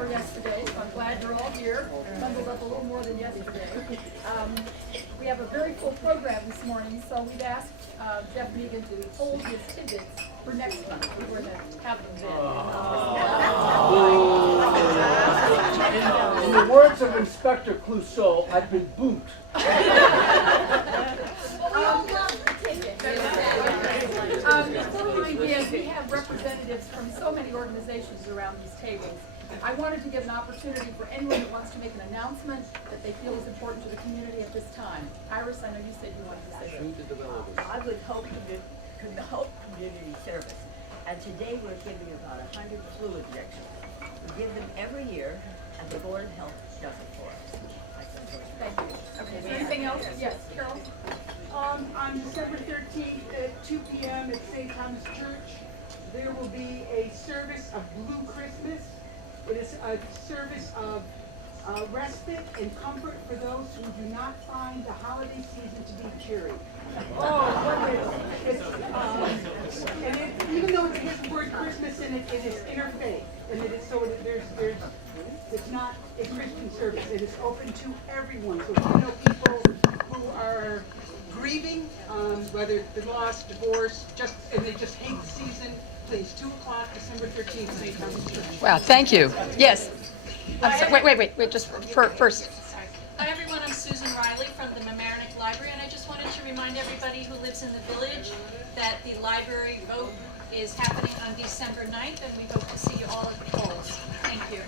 for yesterday, so I'm glad you're all here. Bundled up a little more than yesterday. We have a very full program this morning, so we've asked Jeff Megan to hold his tidbits for next month. We were going to have them then. In the words of Inspector Clouseau, I've been boot. Before we begin, we have representatives from so many organizations around these tables. I wanted to give an opportunity for anyone that wants to make an announcement that they feel is important to the community at this time. Iris, I know you said you wanted to say something. I would hope community service. And today we're giving about 100 flu injections. We give them every year, and the Board of Health does it for us. Thank you. Okay, is there anything else? Yes, Carol? On December 13th at 2 p.m. at St. Thomas Church, there will be a service of Blue Christmas. It is a service of respite and comfort for those who do not find the holiday season to be cheery. Even though it has the word Christmas in it, it is interfaith, and it is so it's not a Christian service. It is open to everyone. So if you know people who are grieving, whether the loss, divorce, and they just hate the season, please, 2 o'clock, December 13th, St. Thomas Church. Wow, thank you. Yes. I'm sorry, wait, just first. Hi everyone, I'm Susan Riley from the Mamaroneck Library, and I just wanted to remind everybody who lives in the village that the library vote is happening on December 9th, and we hope to see you all at the polls. Thank you.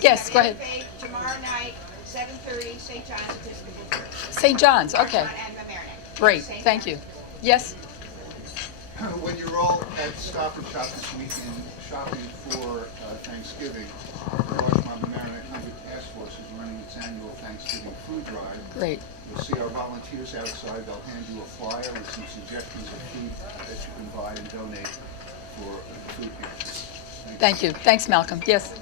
Yes, go ahead. Tomorrow night, 7:30, St. John's Episcopal Church. St. John's, okay. And Mamaroneck. Great, thank you. Yes? When you're all at Stop and Shop this weekend shopping for Thanksgiving, the Larchmont Mamaroneck 100 Task Force is running its annual Thanksgiving food drive. Great. You'll see our volunteers outside. They'll hand you a flyer with some suggestions of food that you can buy and donate for food pantries. Thank you. Thanks, Malcolm. Yes?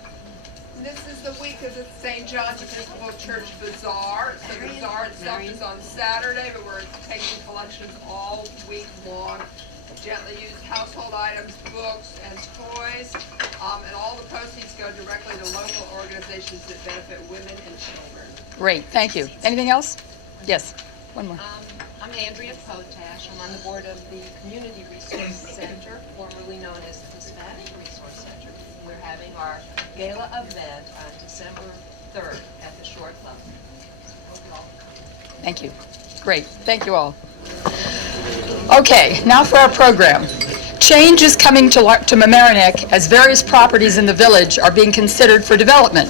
This is the week of the St. John's Episcopal Church Bazaar. So the bazaar itself is on Saturday, but we're taking collections all week long. Gently used household items, books, and toys. And all the proceeds go directly to local organizations that benefit women and children. Great, thank you. Anything else? Yes, one more. I'm Andrea Potash. I'm on the board of the Community Resource Center, formerly known as the Hispanic Resource Center. We're having our gala event on December 3rd at the Shore Club. Thank you. Great, thank you all. Okay, now for our program. Change is coming to Mamaroneck as various properties in the village are being considered for development.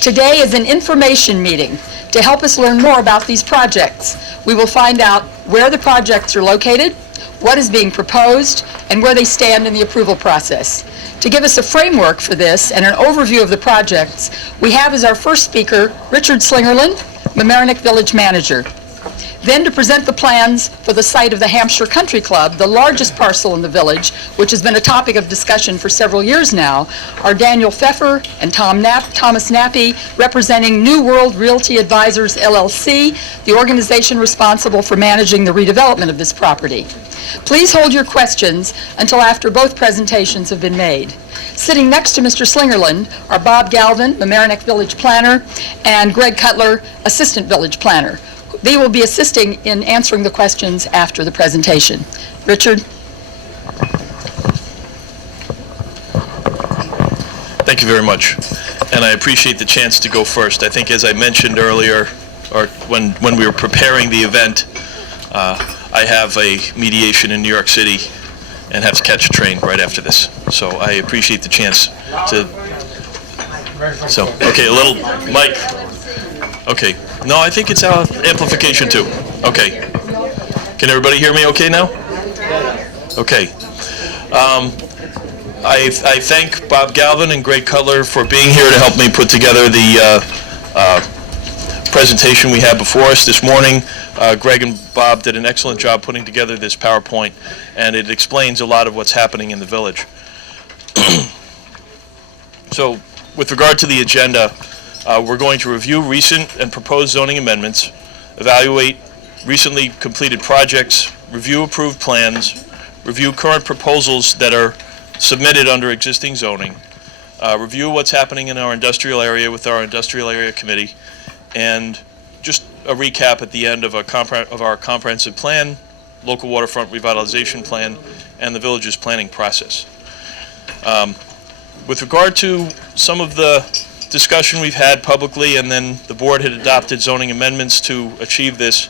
Today is an information meeting to help us learn more about these projects. We will find out where the projects are located, what is being proposed, and where they stand in the approval process. To give us a framework for this and an overview of the projects, we have as our first speaker Richard Slingerland, Mamaroneck Village Manager. Then to present the plans for the site of the Hampshire Country Club, the largest parcel in the village, which has been a topic of discussion for several years now, are Daniel Pfeffer and Thomas Nappi, representing New World Realty Advisors, LLC, the organization responsible for managing the redevelopment of this property. Please hold your questions until after both presentations have been made. Sitting next to Mr. Slingerland are Bob Galvin, Mamaroneck Village Planner, and Greg Cutler, Assistant Village Planner. They will be assisting in answering the questions after the presentation. Richard? Thank you very much. And I appreciate the chance to go first. I think as I mentioned earlier, or when we were preparing the event, I have a mediation in New York City and have to catch a train right after this. So I appreciate the chance to... So, okay, a little mic. Okay. No, I think it's amplification too. Okay. Can everybody hear me okay now? Okay. I thank Bob Galvin and Greg Cutler for being here to help me put together the presentation we had before us this morning. Greg and Bob did an excellent job putting together this PowerPoint, and it explains a lot of what's happening in the village. So, with regard to the agenda, we're going to review recent and proposed zoning amendments, evaluate recently completed projects, review approved plans, review current proposals that are submitted under existing zoning, review what's happening in our industrial area with our industrial area committee, and just a recap at the end of our comprehensive plan, local waterfront revitalization plan, and the village's planning process. With regard to some of the discussion we've had publicly, and then the board had adopted zoning amendments to achieve this,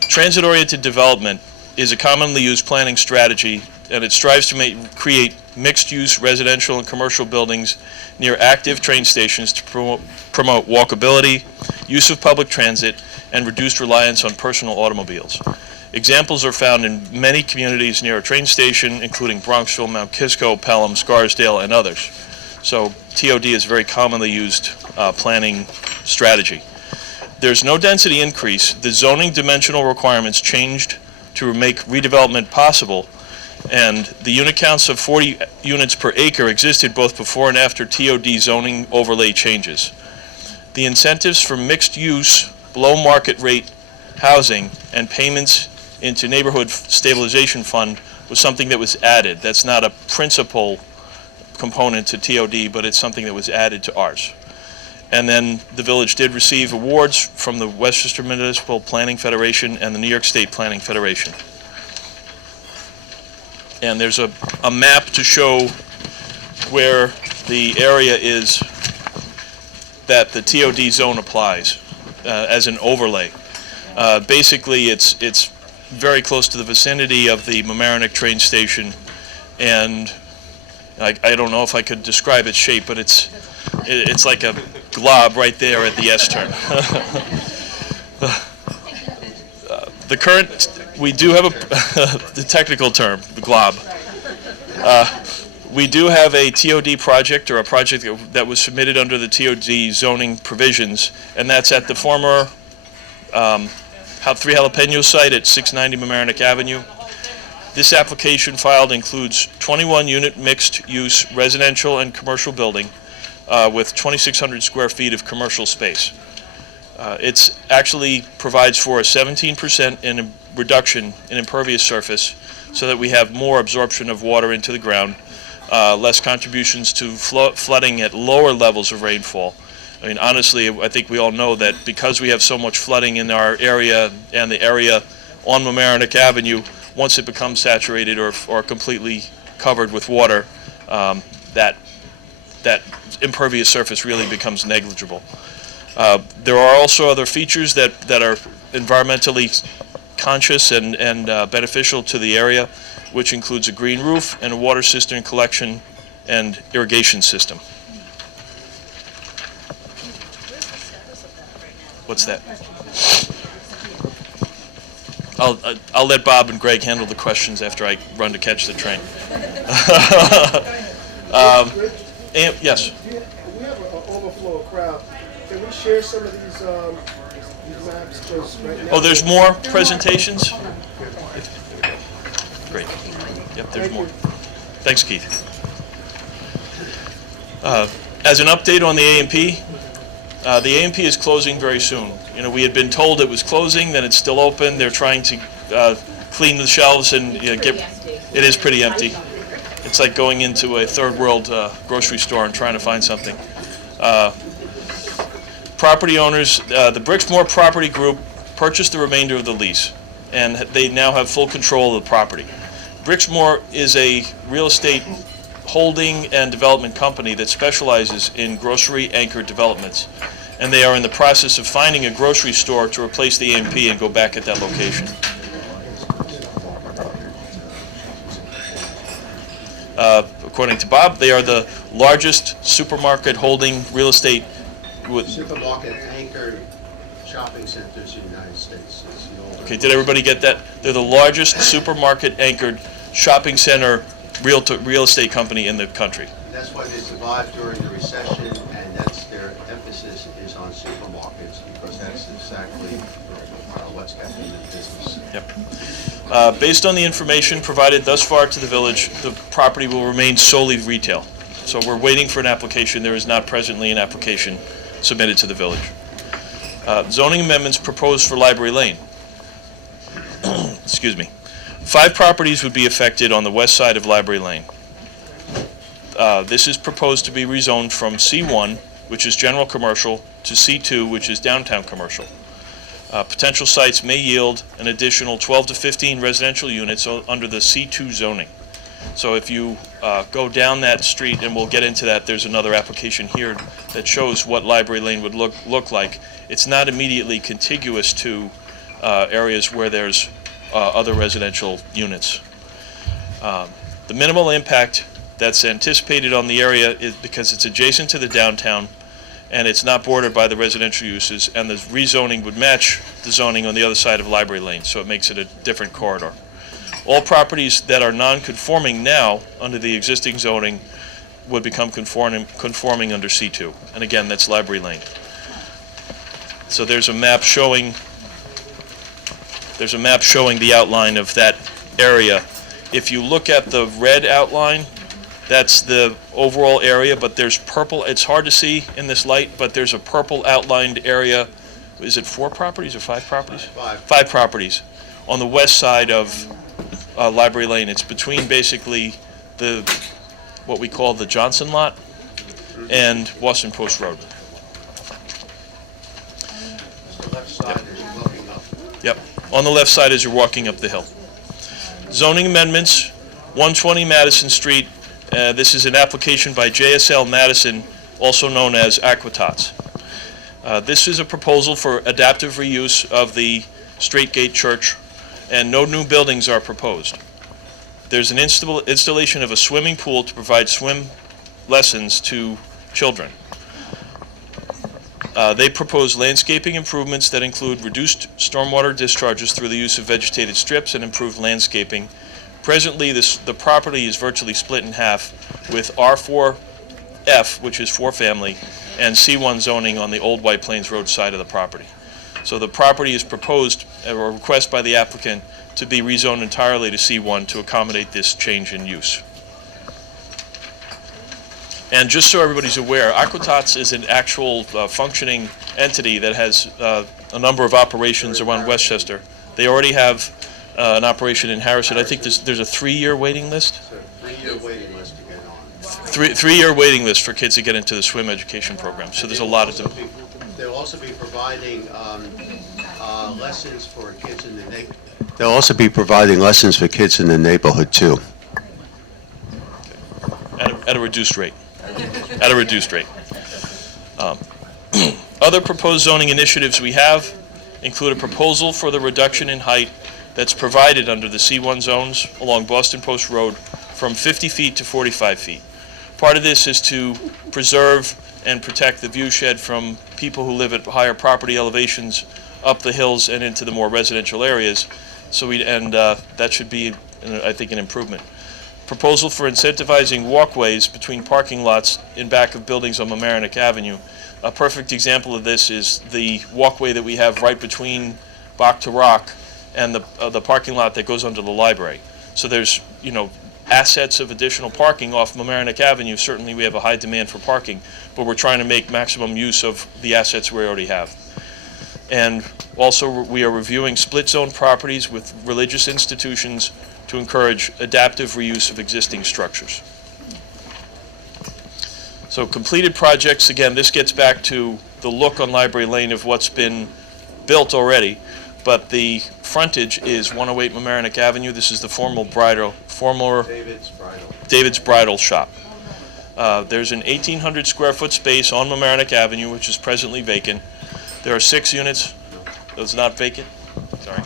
transit-oriented development is a commonly used planning strategy, and it strives to create mixed-use residential and commercial buildings near active train stations to promote walkability, use of public transit, and reduced reliance on personal automobiles. Examples are found in many communities near a train station, including Bronxville, Mount Kisco, Pelham, Scarsdale, and others. So TOD is a very commonly used planning strategy. There's no density increase. The zoning dimensional requirements changed to make redevelopment possible, and the unit counts of 40 units per acre existed both before and after TOD zoning overlay changes. The incentives for mixed-use, below-market rate housing and payments into neighborhood stabilization fund was something that was added. That's not a principal component to TOD, but it's something that was added to ours. And then the village did receive awards from the Westchester Municipal Planning Federation and the New York State Planning Federation. And there's a map to show where the area is that the TOD zone applies as an overlay. Basically, it's very close to the vicinity of the Mamaroneck train station, and I don't know if I could describe its shape, but it's like a glob right there at the S-turn. The current, we do have the technical term, the glob. We do have a TOD project, or a project that was submitted under the TOD zoning provisions, and that's at the former 3 Jalapeno site at 690 Mamaroneck Avenue. This application filed includes 21-unit mixed-use residential and commercial building with 2,600 square feet of commercial space. It actually provides for a 17% reduction in impervious surface so that we have more absorption of water into the ground, less contributions to flooding at lower levels of rainfall. I mean, honestly, I think we all know that because we have so much flooding in our area and the area on Mamaroneck Avenue, once it becomes saturated or completely covered with water, that impervious surface really becomes negligible. There are also other features that are environmentally conscious and beneficial to the area, which includes a green roof and a water cistern collection and irrigation system. What's that? I'll let Bob and Greg handle the questions after I run to catch the train. Yes. We have an overflow crowd. Can we share some of these maps just right now? Oh, there's more presentations? Great. Yep, there's more. Thanks, Keith. As an update on the A&P, the A&P is closing very soon. You know, we had been told it was closing, then it's still open. They're trying to clean the shelves and it is pretty empty. It's like going into a third world grocery store and trying to find something. Property owners, the Brixmore Property Group purchased the remainder of the lease, and they now have full control of the property. Brixmore is a real estate holding and development company that specializes in grocery-anchored developments, and they are in the process of finding a grocery store to replace the A&P and go back at that location. According to Bob, they are the largest supermarket holding real estate. Supermarket anchored shopping centers in the United States. Okay, did everybody get that? They're the largest supermarket anchored shopping center real estate company in the country. That's why they survived during the recession, and that's their emphasis is on supermarkets, because that's exactly what's kept them in business. Yep. Based on the information provided thus far to the village, the property will remain solely retail. So we're waiting for an application. There is not presently an application submitted to the village. Zoning amendments proposed for Library Lane. Excuse me. 5 properties would be affected on the west side of Library Lane. This is proposed to be rezoned from C1, which is general commercial, to C2, which is downtown commercial. Potential sites may yield an additional 12 to 15 residential units under the C2 zoning. So if you go down that street, and we'll get into that, there's another application here that shows what Library Lane would look like. It's not immediately contiguous to areas where there's other residential units. The minimal impact that's anticipated on the area is because it's adjacent to the downtown and it's not bordered by the residential uses, and the rezoning would match the zoning on the other side of Library Lane, so it makes it a different corridor. All properties that are non-conforming now under the existing zoning would become conforming under C2. And again, that's Library Lane. So there's a map showing the outline of that area. If you look at the red outline, that's the overall area, but there's purple. It's hard to see in this light, but there's a purple outlined area. Is it 4 properties or 5 properties? 5. 5 properties on the west side of Library Lane. It's between basically what we call the Johnson lot and Boston Post Road. The left side is looking up. Yep. On the left side as you're walking up the hill. Zoning amendments, 120 Madison Street. This is an application by JSL Madison, also known as Aquitats. This is a proposal for adaptive reuse of the Straight Gate Church, and no new buildings are proposed. There's an installation of a swimming pool to provide swim lessons to children. They propose landscaping improvements that include reduced stormwater discharges through the use of vegetated strips and improved landscaping. Presently, the property is virtually split in half, with R4F, which is 4 family, and C1 zoning on the old White Plains Road side of the property. So the property is proposed, or a request by the applicant, to be rezoned entirely to C1 to accommodate this change in use. And just so everybody's aware, Aquitats is an actual functioning entity that has a number of operations around Westchester. They already have an operation in Harrison. I think there's a 3-year waiting list. So 3-year waiting list to get on. Three-year waiting list for kids to get into the swim education program. So there's a lot of them. They'll also be providing lessons for kids in the neighborhood. They'll also be providing lessons for kids in the neighborhood too. At a reduced rate. At a reduced rate. Other proposed zoning initiatives we have include a proposal for the reduction in height that's provided under the C1 zones along Boston Post Road from 50 feet to 45 feet. Part of this is to preserve and protect the view shed from people who live at higher property elevations up the hills and into the more residential areas. So that should be, I think, an improvement. Proposal for incentivizing walkways between parking lots in back of buildings on Mamaroneck Avenue. A perfect example of this is the walkway that we have right between Bach to Rock and the parking lot that goes under the library. So there's, assets of additional parking off Mamaroneck Avenue. Certainly we have a high demand for parking, but we're trying to make maximum use of the assets we already have. And also we are reviewing split zone properties with religious institutions to encourage adaptive reuse of existing structures. So completed projects, again, this gets back to the look on Library Lane of what's been built already, but the frontage is 108 Mamaroneck Avenue. This is the former David's Bridal Shop. There's an 1,800 square foot space on Mamaroneck Avenue, which is presently vacant. There are 6 units. It's not vacant. Sorry.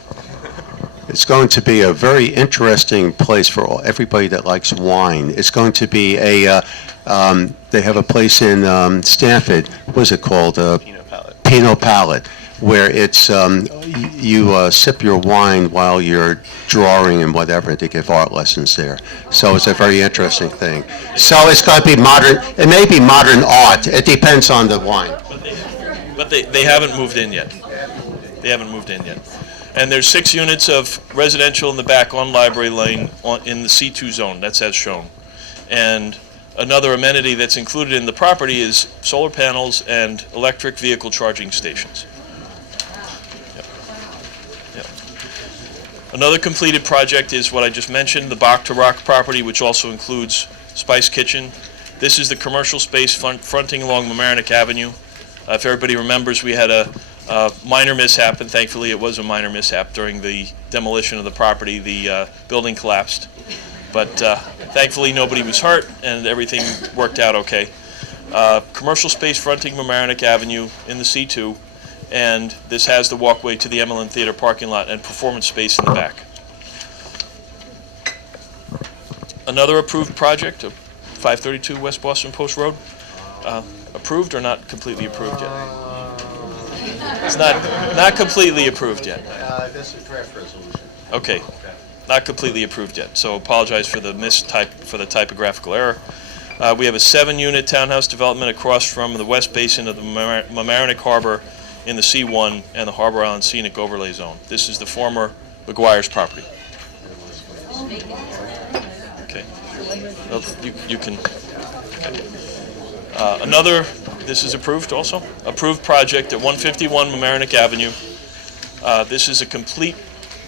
It's going to be a very interesting place for everybody that likes wine. It's going to be they have a place in Stanford, what is it called? Pinot Palette, where it's, you sip your wine while you're drawing and whatever. They give art lessons there. So it's a very interesting thing. So it's going to be modern, it may be modern art. It depends on the wine. But they haven't moved in yet. They haven't moved in yet. And there's 6 units of residential in the back on Library Lane in the C2 zone. That's as shown. And another amenity that's included in the property is solar panels and electric vehicle charging stations. Yep. Yep. Another completed project is what I just mentioned, the Bach to Rock property, which also includes Spice Kitchen This is the commercial space fronting along Mamaroneck Avenue. If everybody remembers, we had a minor mishap, and thankfully it was a minor mishap during the demolition of the property. The building collapsed, but thankfully nobody was hurt and everything worked out okay. Commercial space fronting Mamaroneck Avenue in the C2, and this has the walkway to the Emlyn Theater parking lot and performance space in the back. Another approved project, 532 West Boston Post Road. Approved or not completely approved yet? It's not completely approved yet. That's a draft resolution. Okay, not completely approved yet. So apologize for the typographical error. We have a 7-unit townhouse development across from the west basin of the Mamaroneck Harbor in the C1 and the Harbor Island Scenic Overlay Zone. This is the former McGuire's property. Okay. Well, you can. Okay. This is approved also. Approved project at 151 Mamaroneck Avenue. This is a complete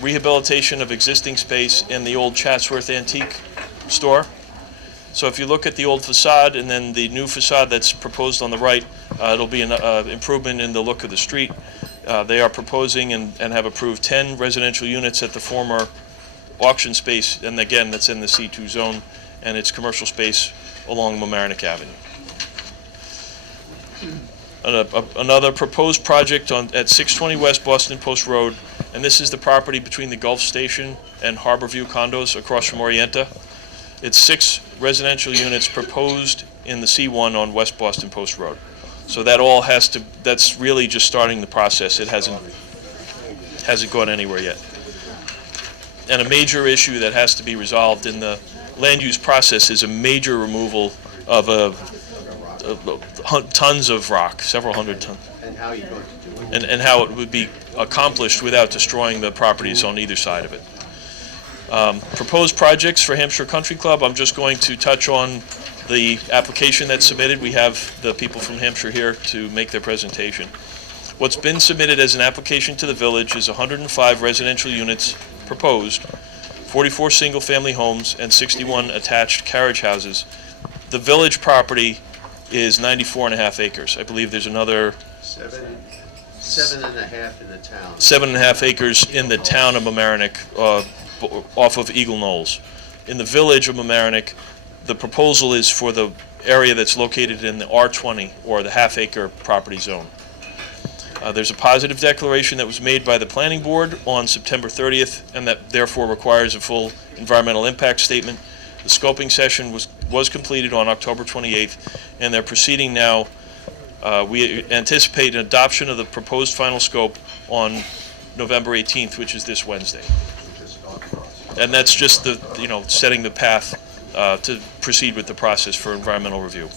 rehabilitation of existing space in the old Chatsworth Antique store. So if you look at the old facade and then the new facade that's proposed on the right, it'll be an improvement in the look of the street. They are proposing and have approved 10 residential units at the former auction space, and again, that's in the C2 zone, and it's commercial space along Mamaroneck Avenue. Another proposed project at 620 West Boston Post Road, and this is the property between the Gulf Station and Harborview condos across from Orienta. It's 6 residential units proposed in the C1 on West Boston Post Road. So that's really just starting the process. It hasn't gone anywhere yet. And a major issue that has to be resolved in the land use process is a major removal of tons of rock, several hundred tons. And how are you going to do it? And how it would be accomplished without destroying the properties on either side of it. Proposed projects for Hampshire Country Club, I'm just going to touch on the application that's submitted. We have the people from Hampshire here to make their presentation. What's been submitted as an application to the village is 105 residential units proposed, 44 single-family homes, and 61 attached carriage houses. The village property is 94.5 acres. I believe there's another 7.5 in the town. 7.5 acres in the town of Mamaroneck, off of Eagle Knolls. In the village of Mamaroneck, the proposal is for the area that's located in the R20, or the half-acre property zone. There's a positive declaration that was made by the planning board on September 30th, and that therefore requires a full environmental impact statement. The scoping session was completed on October 28th, and they're proceeding now. We anticipate an adoption of the proposed final scope on November 18th, which is this Wednesday. And that's just setting the path to proceed with the process for environmental review.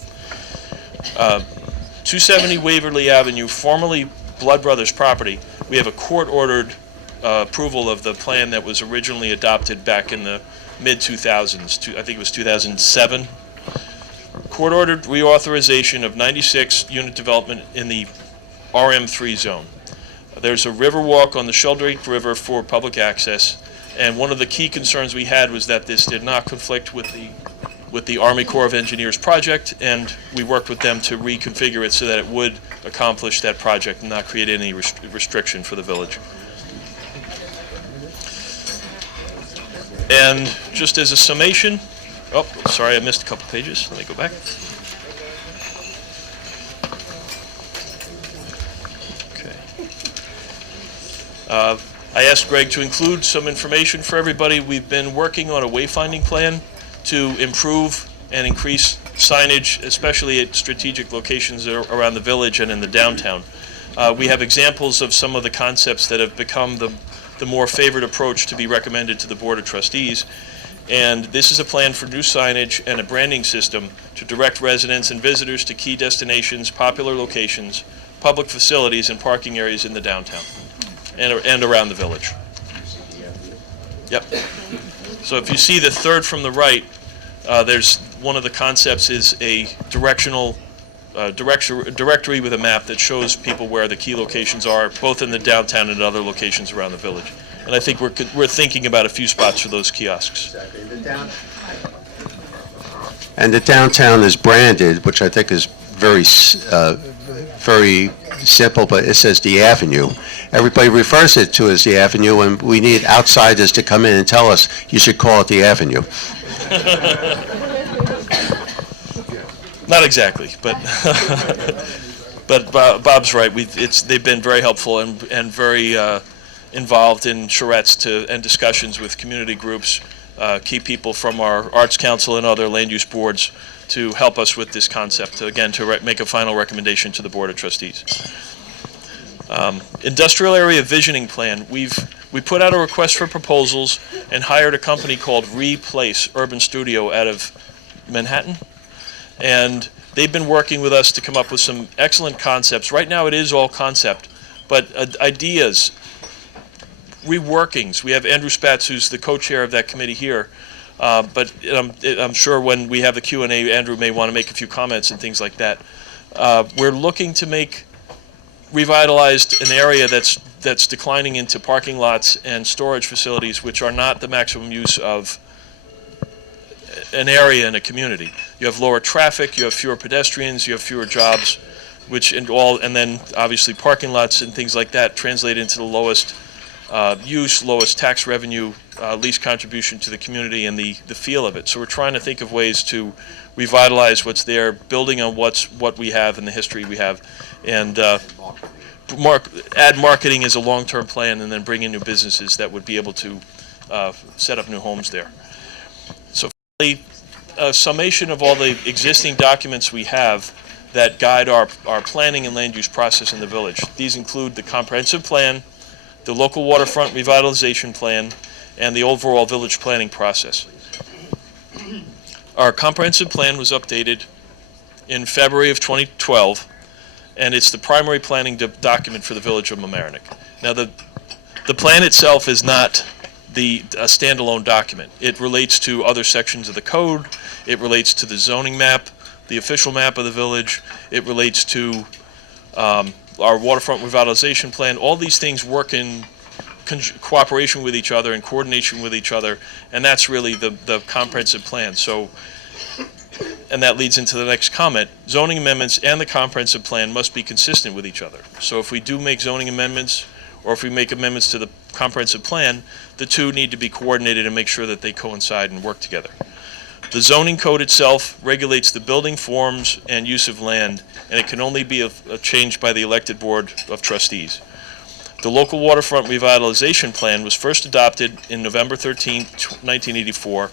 270 Waverly Avenue, formerly Blood Brothers property. We have a court-ordered approval of the plan that was originally adopted back in the mid-2000s. I think it was 2007. Court-ordered reauthorization of 96 unit development in the RM3 zone. There's a river walk on the Sheldrake River for public access, and one of the key concerns we had was that this did not conflict with the Army Corps of Engineers project, and we worked with them to reconfigure it so that it would accomplish that project and not create any restriction for the village. And just as a summation, oh, sorry, I missed a couple pages. Let me go back. Okay. I asked Greg to include some information for everybody. We've been working on a wayfinding plan to improve and increase signage, especially at strategic locations around the village and in the downtown. We have examples of some of the concepts that have become the more favored approach to be recommended to the Board of Trustees. And this is a plan for new signage and a branding system to direct residents and visitors to key destinations, popular locations, public facilities, and parking areas in the downtown and around the village. Yep. So if you see the third from the right, there's one of the concepts is a directional directory with a map that shows people where the key locations are, both in the downtown and other locations around the village. And I think we're thinking about a few spots for those kiosks. Exactly. and the downtown is branded, which I think is very simple, but it says the Avenue. Everybody refers it to as the Avenue, and we need outsiders to come in and tell us you should call it the Avenue. Not exactly, but but Bob's right. They've been very helpful and very involved in charrettes and discussions with community groups, key people from our Arts Council and other land use boards to help us with this concept, again, to make a final recommendation to the Board of Trustees. Industrial area visioning plan. We put out a request for proposals and hired a company called Replace Urban Studio out of Manhattan. And they've been working with us to come up with some excellent concepts. Right now it is all concept, but ideas, reworkings. We have Andrew Spatz, who's the co-chair of that committee here. But I'm sure when we have the Q&A, Andrew may want to make a few comments and things like that. We're looking to revitalized an area that's declining into parking lots and storage facilities, which are not the maximum use of an area in a community. You have lower traffic, you have fewer pedestrians, you have fewer jobs, and then obviously parking lots and things like that translate into the lowest use, lowest tax revenue, least contribution to the community, and the feel of it. So we're trying to think of ways to revitalize what's there, building on what we have and the history we have, and add marketing as a long-term plan, and then bring in new businesses that would be able to set up new homes there. So finally, a summation of all the existing documents we have that guide our planning and land use process in the village. These include the comprehensive plan, the local waterfront revitalization plan, and the overall village planning process. Our comprehensive plan was updated in February of 2012, and it's the primary planning document for the Village of Mamaroneck. Now, the plan itself is not a standalone document. It relates to other sections of the code. It relates to the zoning map, the official map of the village. It relates to our waterfront revitalization plan. All these things work in cooperation with each other and coordination with each other, and that's really the comprehensive plan. So, and that leads into the next comment. Zoning amendments and the comprehensive plan must be consistent with each other. So if we do make zoning amendments, or if we make amendments to the comprehensive plan, the two need to be coordinated and make sure that they coincide and work together. The zoning code itself regulates the building forms and use of land, and it can only be changed by the elected Board of Trustees. The local waterfront revitalization plan was first adopted in November 13, 1984.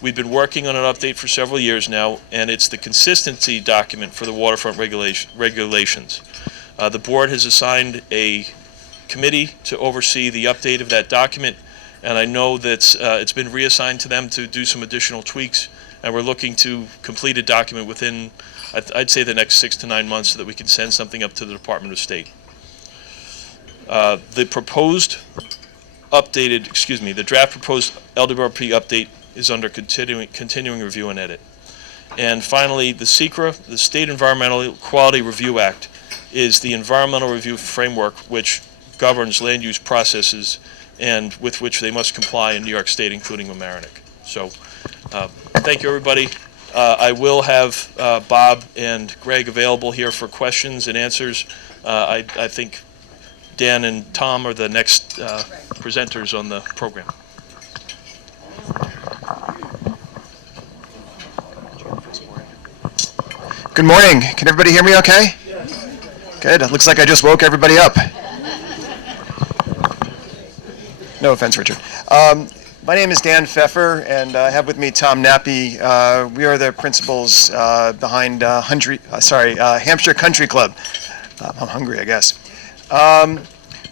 We've been working on an update for several years now, and it's the consistency document for the waterfront regulations. The board has assigned a committee to oversee the update of that document, and I know that it's been reassigned to them to do some additional tweaks, and we're looking to complete a document within, I'd say, the next 6 to 9 months, so that we can send something up to the Department of State. The draft proposed LWRP update is under continuing review and edit. And finally, the SECRA, the State Environmental Quality Review Act, is the environmental review framework which governs land use processes and with which they must comply in New York State, including Mamaroneck. So, thank you, everybody. I will have Bob and Greg available here for questions and answers. I think Dan and Tom are the next presenters on the program. Good morning. Can everybody hear me okay? Yes. Good. It looks like I just woke everybody up. No offense, Richard. My name is Dan Pfeffer, and I have with me Tom Nappi. We are the principals behind Hampshire Country Club. I'm hungry, I guess.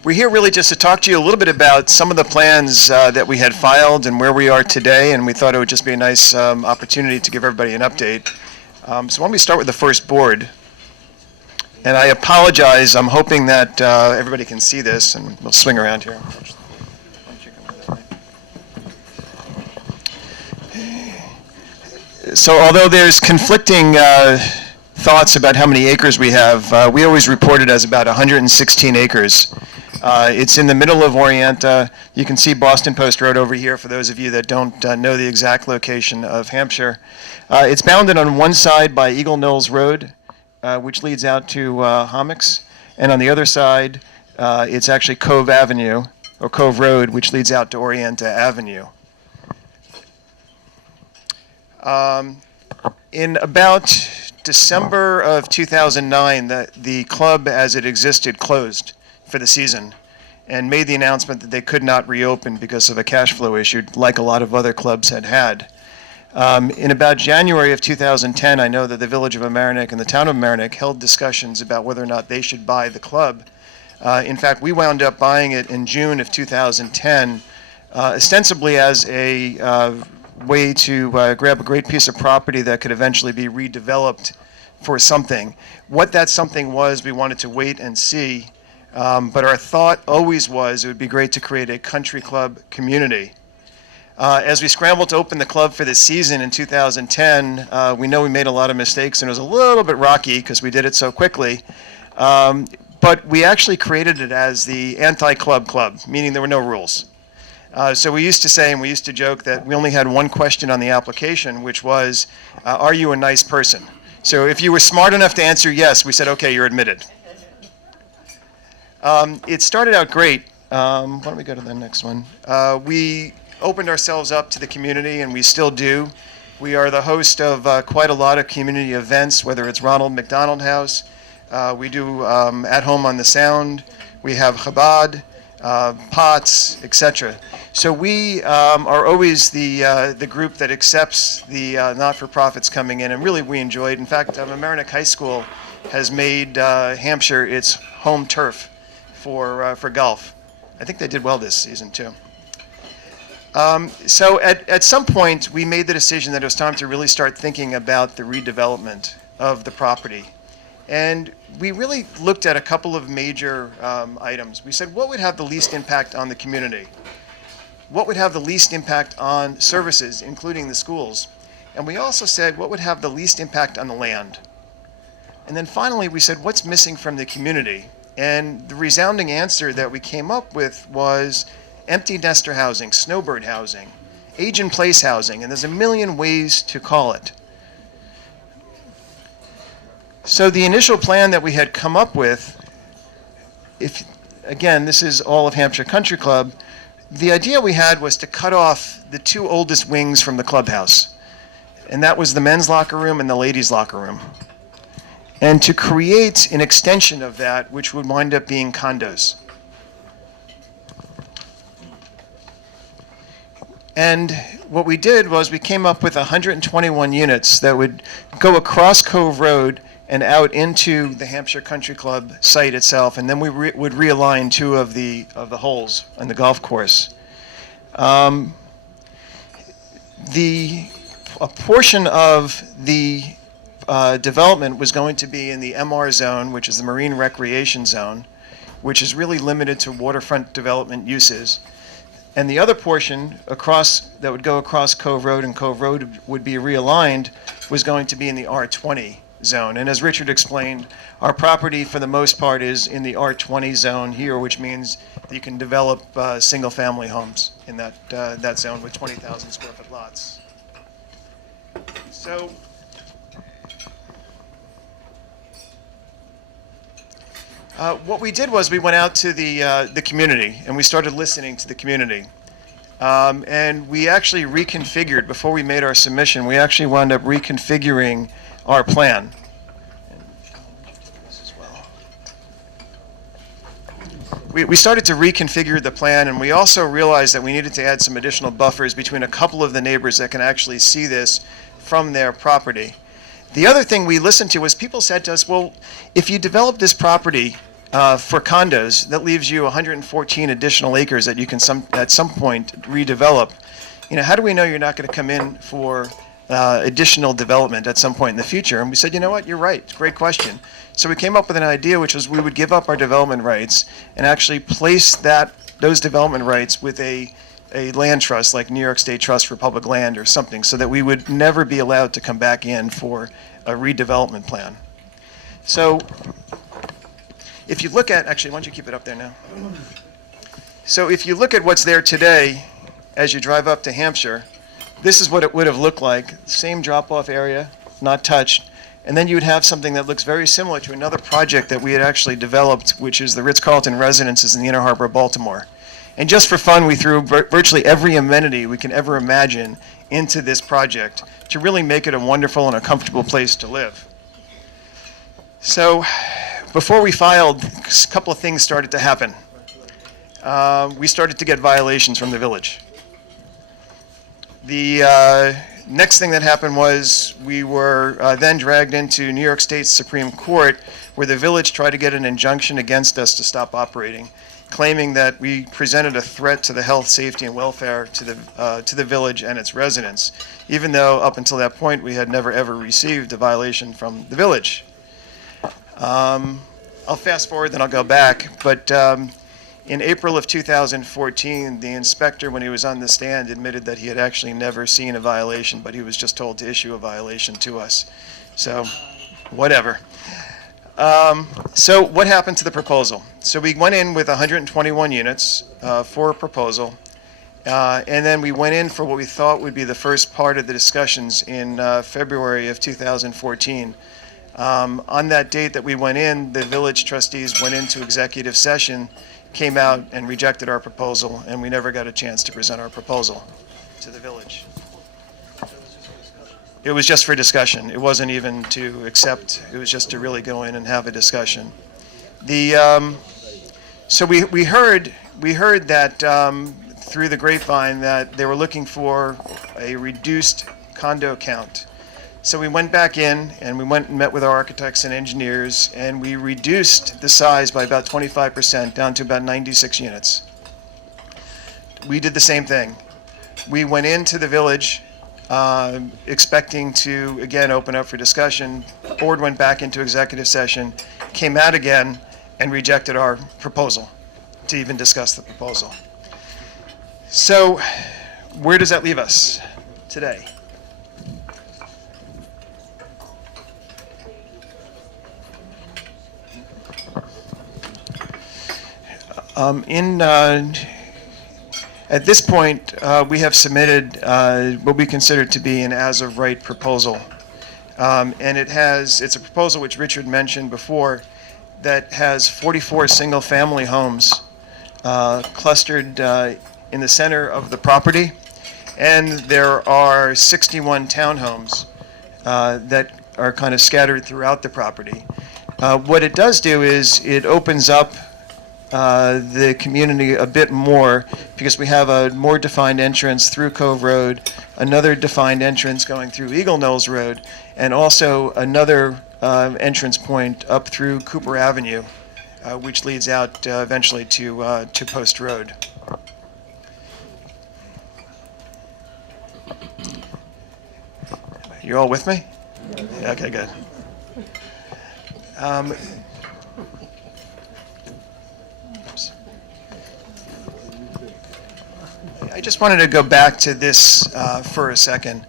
We're here really just to talk to you a little bit about some of the plans that we had filed and where we are today, and we thought it would just be a nice opportunity to give everybody an update. So why don't we start with the first board? And I apologize, I'm hoping that everybody can see this, and we'll swing around here. So although there's conflicting thoughts about how many acres we have, we always report it as about 116 acres. It's in the middle of Orienta. You can see Boston Post Road over here for those of you that don't know the exact location of Hampshire. It's bounded on one side by Eagle Knolls Road, which leads out to Hommocks, and on the other side, it's actually Cove Avenue, or Cove Road, which leads out to Orienta Avenue. In about December of 2009, the club as it existed closed for the season and made the announcement that they could not reopen because of a cash flow issue, like a lot of other clubs had had. In about January of 2010, I know that the Village of Mamaroneck and the town of Mamaroneck held discussions about whether or not they should buy the club. In fact, we wound up buying it in June of 2010, ostensibly as a way to grab a great piece of property that could eventually be redeveloped for something. What that something was, we wanted to wait and see, but our thought always was it would be great to create a country club community. As we scrambled to open the club for this season in 2010, we know we made a lot of mistakes and it was a little bit rocky because we did it so quickly. But we actually created it as the anti-club club, meaning there were no rules. So we used to say, and we used to joke, that we only had one question on the application, which was, are you a nice person? So if you were smart enough to answer yes, we said, okay, you're admitted. It started out great. Why don't we go to the next one? We opened ourselves up to the community, and we still do. We are the host of quite a lot of community events, whether it's Ronald McDonald House. We do At Home on the Sound. We have Chabad, POTS, etc. So we are always the group that accepts the not-for-profits coming in, and really we enjoy it. In fact, Mamaroneck High School has made Hampshire its home turf for golf. I think they did well this season too. So at some point we made the decision that it was time to really start thinking about the redevelopment of the property. And we really looked at a couple of major items. We said, what would have the least impact on the community? What would have the least impact on services, including the schools? And we also said, what would have the least impact on the land? And then finally, we said, what's missing from the community? And the resounding answer that we came up with was empty nester housing, snowbird housing, age-in-place housing, and there's a million ways to call it. So the initial plan that we had come up with, again, this is all of Hampshire Country Club, the idea we had was to cut off the two oldest wings from the clubhouse, and that was the men's locker room and the ladies' locker room, and to create an extension of that which would wind up being condos. And what we did was we came up with 121 units that would go across Cove Road and out into the Hampshire Country Club site itself, and then we would realign two of the holes on the golf course. A portion of the development was going to be in the MR zone, which is the Marine Recreation Zone, which is really limited to waterfront development uses. And the other portion that would go across Cove Road and Cove Road would be realigned was going to be in the R20 zone. And as Richard explained, our property for the most part is in the R20 zone here, which means that you can develop single-family homes in that zone with 20,000 square foot lots. So what we did was we went out to the community and we started listening to the community. And we actually reconfigured, before we made our submission, we actually wound up reconfiguring our plan. We started to reconfigure the plan, and we also realized that we needed to add some additional buffers between a couple of the neighbors that can actually see this from their property. The other thing we listened to was people said to us, well, if you develop this property for condos, that leaves you 114 additional acres that you can at some point redevelop. You know, how do we know you're not going to come in for additional development at some point in the future? And we said, you know what, you're right, great question. So we came up with an idea, which was we would give up our development rights and actually place those development rights with a land trust like New York State Trust for Public Land or something, so that we would never be allowed to come back in for a redevelopment plan. So if you look at, actually, why don't you keep it up there now? So if you look at what's there today, as you drive up to Hampshire, this is what it would have looked like. Same drop-off area, not touched. And then you would have something that looks very similar to another project that we had actually developed, which is the Ritz-Carlton Residences in the Inner Harbor of Baltimore. And just for fun, we threw virtually every amenity we can ever imagine into this project to really make it a wonderful and a comfortable place to live. So before we filed, a couple of things started to happen. We started to get violations from the village. The next thing that happened was we were then dragged into New York State Supreme Court, where the village tried to get an injunction against us to stop operating, claiming that we presented a threat to the health, safety, and welfare to the village and its residents, even though up until that point we had never ever received a violation from the village. I'll fast forward, then I'll go back, but in April of 2014, the inspector, when he was on the stand, admitted that he had actually never seen a violation, but he was just told to issue a violation to us. So, whatever. So what happened to the proposal? So we went in with 121 units for a proposal, and then we went in for what we thought would be the first part of the discussions in February of 2014. On that date that we went in, the village trustees went into executive session, came out and rejected our proposal, and we never got a chance to present our proposal to the village. It was just for discussion. It wasn't even to accept. It was just to really go in and have a discussion. So we heard that through the grapevine that they were looking for a reduced condo count. So we went back in and we went and met with our architects and engineers, and we reduced the size by about 25% down to about 96 units. We did the same thing. We went into the village expecting to, again, open up for discussion. The board went back into executive session, came out again, and rejected our proposal to even discuss the proposal. So where does that leave us today? At this point, we have submitted what we consider to be an as-of-right proposal. And it's a proposal which Richard mentioned before that has 44 single-family homes clustered in the center of the property. And there are 61 townhomes that are kind of scattered throughout the property. What it does do is it opens up the community a bit more, because we have a more defined entrance through Cove Road, another defined entrance going through Eagle Knolls Road, and also another entrance point up through Cooper Avenue, which leads out eventually to Post Road. You all with me? Okay, good. I just wanted to go back to this for a second.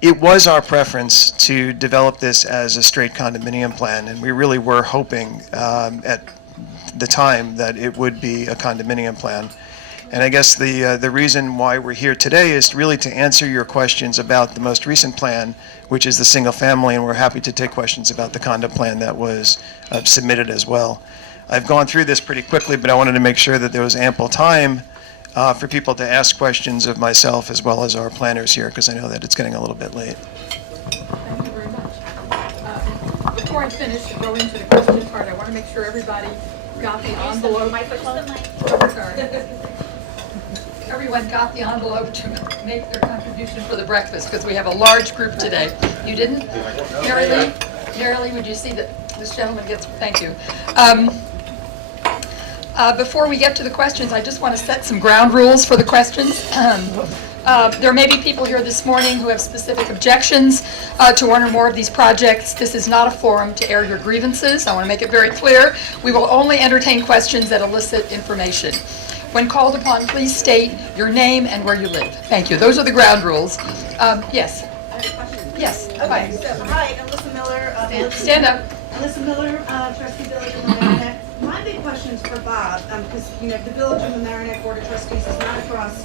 It was our preference to develop this as a straight condominium plan, and we really were hoping at the time that it would be a condominium plan. And I guess the reason why we're here today is really to answer your questions about the most recent plan, which is the single family, and we're happy to take questions about the condo plan that was submitted as well. I've gone through this pretty quickly, but I wanted to make sure that there was ample time for people to ask questions of myself as well as our planners here, because I know that it's getting a little bit late. Thank you very much. Before I finish and go into the question part, I want to make sure everybody got the envelope. Sorry. Everyone got the envelope to make their contribution for the breakfast, because we have a large group today. You didn't? Mary Lee, would you see that this gentleman gets, thank you. Before we get to the questions, I just want to set some ground rules for the questions. There may be people here this morning who have specific objections to one or more of these projects. This is not a forum to air your grievances. I want to make it very clear. We will only entertain questions that elicit information. When called upon, please state your name and where you live. Thank you. Those are the ground rules. Yes. I have a question. Yes. Okay, so, hi, Alyssa Miller. Stand up. Alyssa Miller, trustee Village of Mamaroneck. My big question is for Bob, because, you know, the Village of Mamaroneck Board of Trustees is not across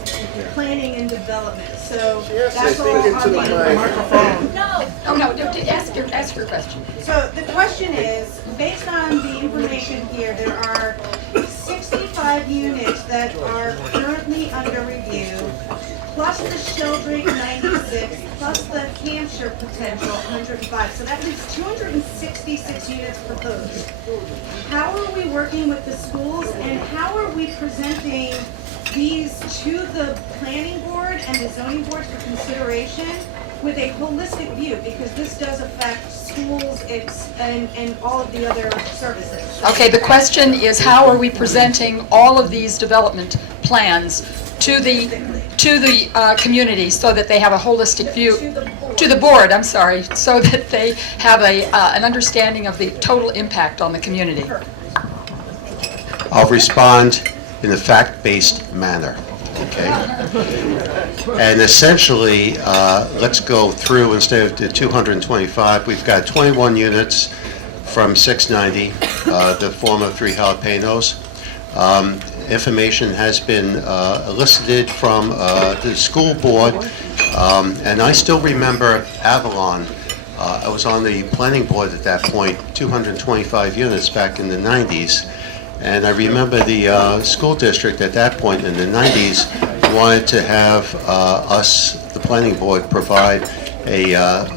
planning and development, so Yes, that's I all think into the on microphone. No. Oh, no, ask your question. So the question is, based on the information here, there are 65 units that are currently under review, plus the Sheldrake 96, plus the Hampshire potential 105. So that leaves 266 units proposed. How are we working with the schools, and how are we presenting these to the planning board and the zoning board for consideration with a holistic view? Because this does affect schools and all of the other services. Okay, the question is, how are we presenting all of these development plans to the community so that they have a holistic view, to the board, I'm sorry, so that they have an understanding of the total impact on the community? I'll respond in a fact-based manner, okay? And essentially, let's go through, instead of the 225, we've got 21 units from 690, the former 3 jalapenos. Information has been elicited from the school board, and I still remember Avalon. I was on the planning board at that point, 225 units back in the 90s. And I remember the school district at that point in the 90s wanted to have us, the planning board, provide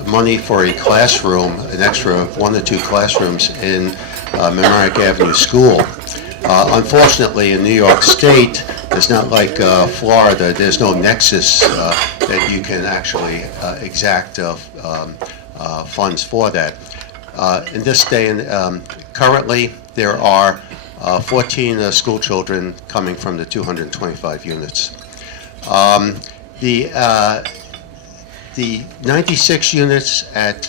money for a classroom, an extra 1 or 2 classrooms in Mamaroneck Avenue School. Unfortunately, in New York State, it's not like Florida. There's no nexus that you can actually exact funds for that. In this day, and currently, there are 14 school children coming from the 225 units. The 96 units at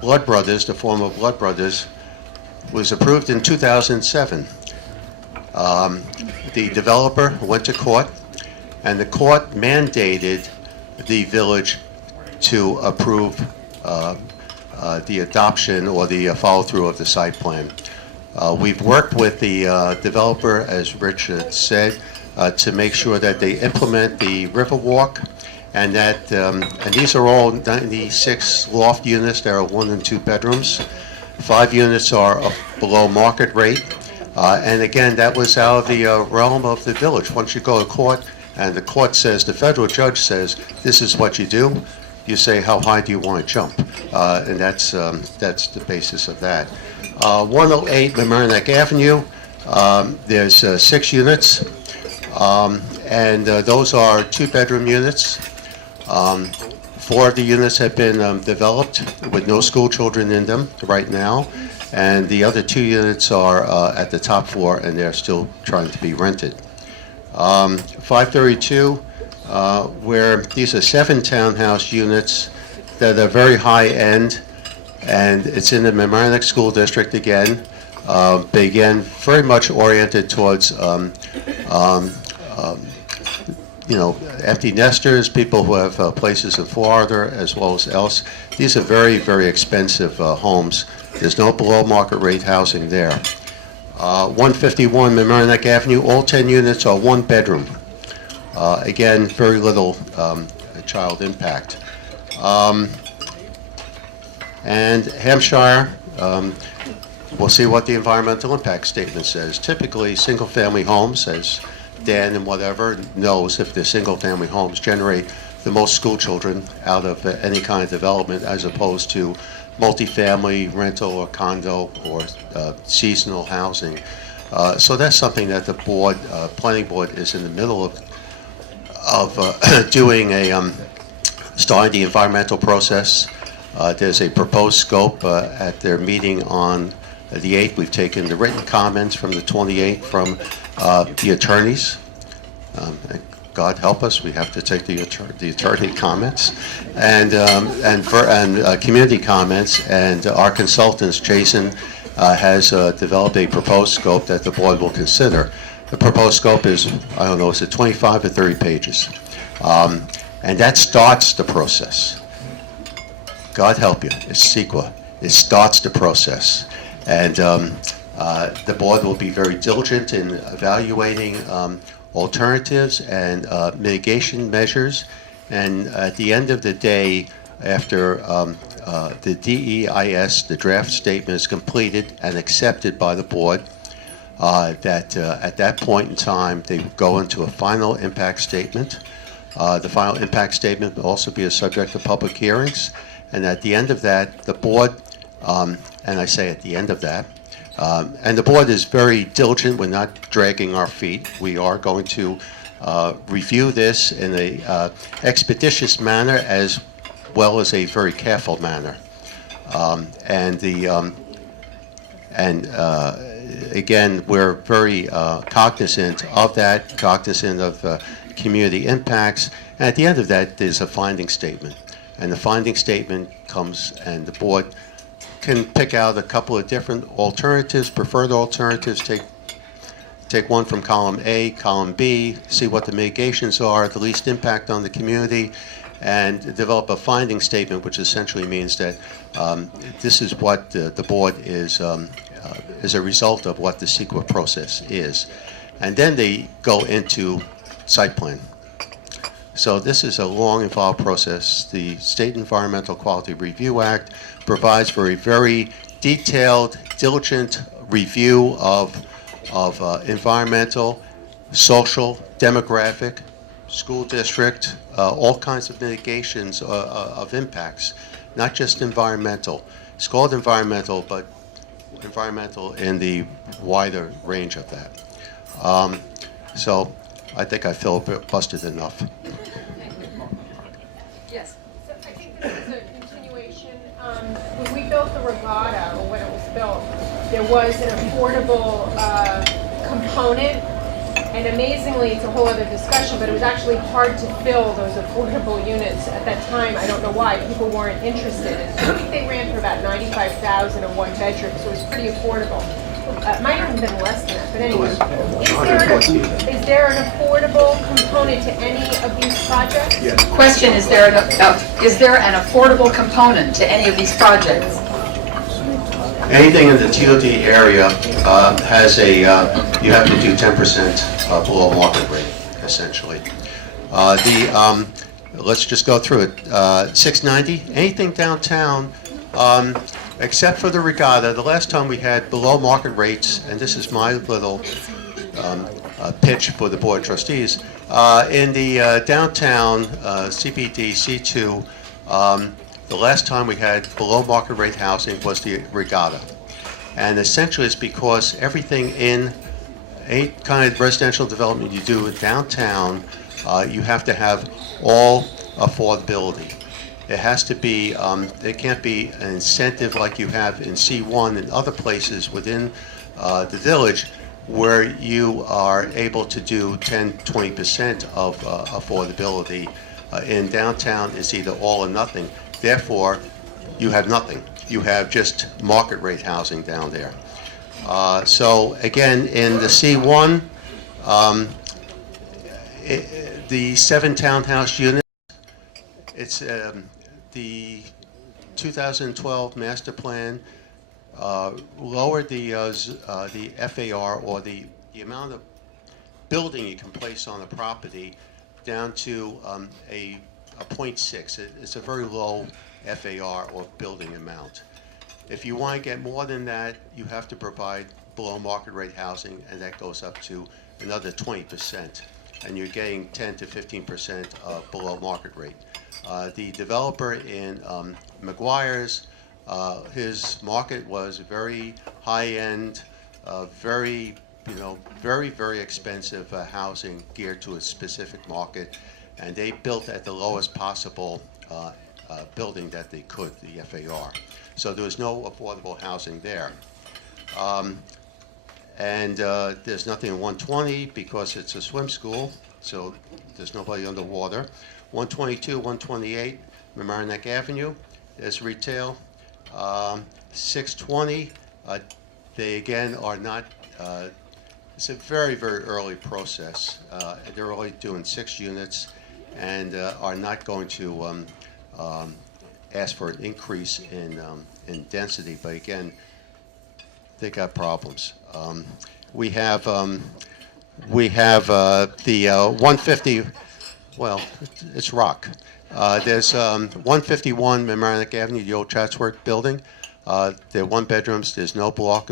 Blood Brothers, the former Blood Brothers, was approved in 2007. The developer went to court, and the court mandated the village to approve the adoption or the follow-through of the site plan. We've worked with the developer, as Rich said, to make sure that they implement the Riverwalk, and that and these are all 96 loft units. There are 1 and 2 bedrooms. 5 units are below market rate, and again, that was out of the realm of the village. Once you go to court, and the court says, the federal judge says, this is what you do, you say, how high do you want to jump? And that's the basis of that. 108 Mamaroneck Avenue, there's 6 units, and those are 2-bedroom units. 4 of the units have been developed with no school children in them right now, and the other 2 units are at the top floor, and they're still trying to be rented. 532, where these are 7 townhouse units that are very high end, and it's in the Mamaroneck School District again. They again very much oriented towards empty nesters, people who have places in Florida as well as else. These are very, very expensive homes. There's no below market rate housing there. 151 Mamaroneck Avenue, all 10 units are 1 bedroom. Again, very little child impact. And Hampshire, we'll see what the environmental impact statement says. Typically, single-family homes, as Dan and whatever knows, if they're single-family homes, generate the most school children out of any kind of development, as opposed to multifamily, rental, or condo, or seasonal housing. So that's something that the board, planning board, is in the middle of doing starting the environmental process. There's a proposed scope at their meeting on the 8th. We've taken the written comments from the 28th from the attorneys. God help us, we have to take the attorney comments and community comments. And our consultants, Jason, has developed a proposed scope that the board will consider. The proposed scope is, I don't know, is it 25 or 30 pages? And that starts the process. God help you, it's CEQA. it starts the process. And the board will be very diligent in evaluating alternatives and mitigation measures. And at the end of the day, after the DEIS, the draft statement, is completed and accepted by the board, that at that point in time, they go into a final impact statement. The final impact statement will also be a subject of public hearings. And at the end of that, the board, and I say at the end of that, and the board is very diligent. We're not dragging our feet. We are going to review this in a expeditious manner as well as a very careful manner. Again, we're very cognizant of that, cognizant of community impacts. And at the end of that, there's a finding statement. And the finding statement comes, and the board can pick out a couple of different alternatives, preferred alternatives, take one from column A, column B, see what the mitigations are, the least impact on the community, and develop a finding statement, which essentially means that this is what the board is a result of what the CEQA process is. And then they go into site plan. So this is a long, involved process. The State Environmental Quality Review Act provides for a very detailed, diligent review of environmental, social, demographic, school district, all kinds of mitigations of impacts, not just environmental. It's called environmental, but environmental in the wider range of that. So I think I feel busted enough. Yes. So I think this is a continuation. When we built the regatta, or when it was built, there was an affordable component. And amazingly, it's a whole other discussion, but it was actually hard to fill those affordable units at that time. I don't know why. People weren't interested. And so I think they ran for about $95,000 in one bedroom, so it was pretty affordable. It might have been less than that, but anyway. Is there an affordable component to any of these projects? Yes. Question, is there an affordable component to any of these projects? Anything in the TOD area has a, you have to do 10% below market rate, essentially. Let's just go through it. 690, anything downtown, except for the regatta. The last time we had below market rates, and this is my little pitch for the board of trustees, in the downtown CBD C2, the last time we had below market rate housing was the regatta. And essentially it's because everything in any kind of residential development you do in downtown, you have to have all affordability. It has to be, there can't be an incentive like you have in C1 and other places within the village where you are able to do 10-20% of affordability. In downtown, it's either all or nothing. Therefore, you have nothing. You have just market rate housing down there. So again, in the C1, the 7 townhouse units, it's the 2012 master plan lowered the FAR, or the amount of building you can place on a property, down to a 0.6. It's a very low FAR, or building amount. If you want to get more than that, you have to provide below market rate housing, and that goes up to another 20%. And you're getting 10 to 15% below market rate. The developer in McGuire's, his market was very high-end, very expensive housing geared to a specific market, and they built at the lowest possible building that they could, the FAR. So there was no affordable housing there. There's nothing in 120 because it's a swim school, so there's nobody underwater. 122, 128, Mamaroneck Avenue, there's retail. 620, they again are not, it's a very, very early process. They're only doing 6 units and are not going to asked for an increase in density, but again, they got problems. We have the 150. Well, it's rock. There's 151 Mamaroneck Avenue, the old Chatsworth building. They're one bedrooms. There's no block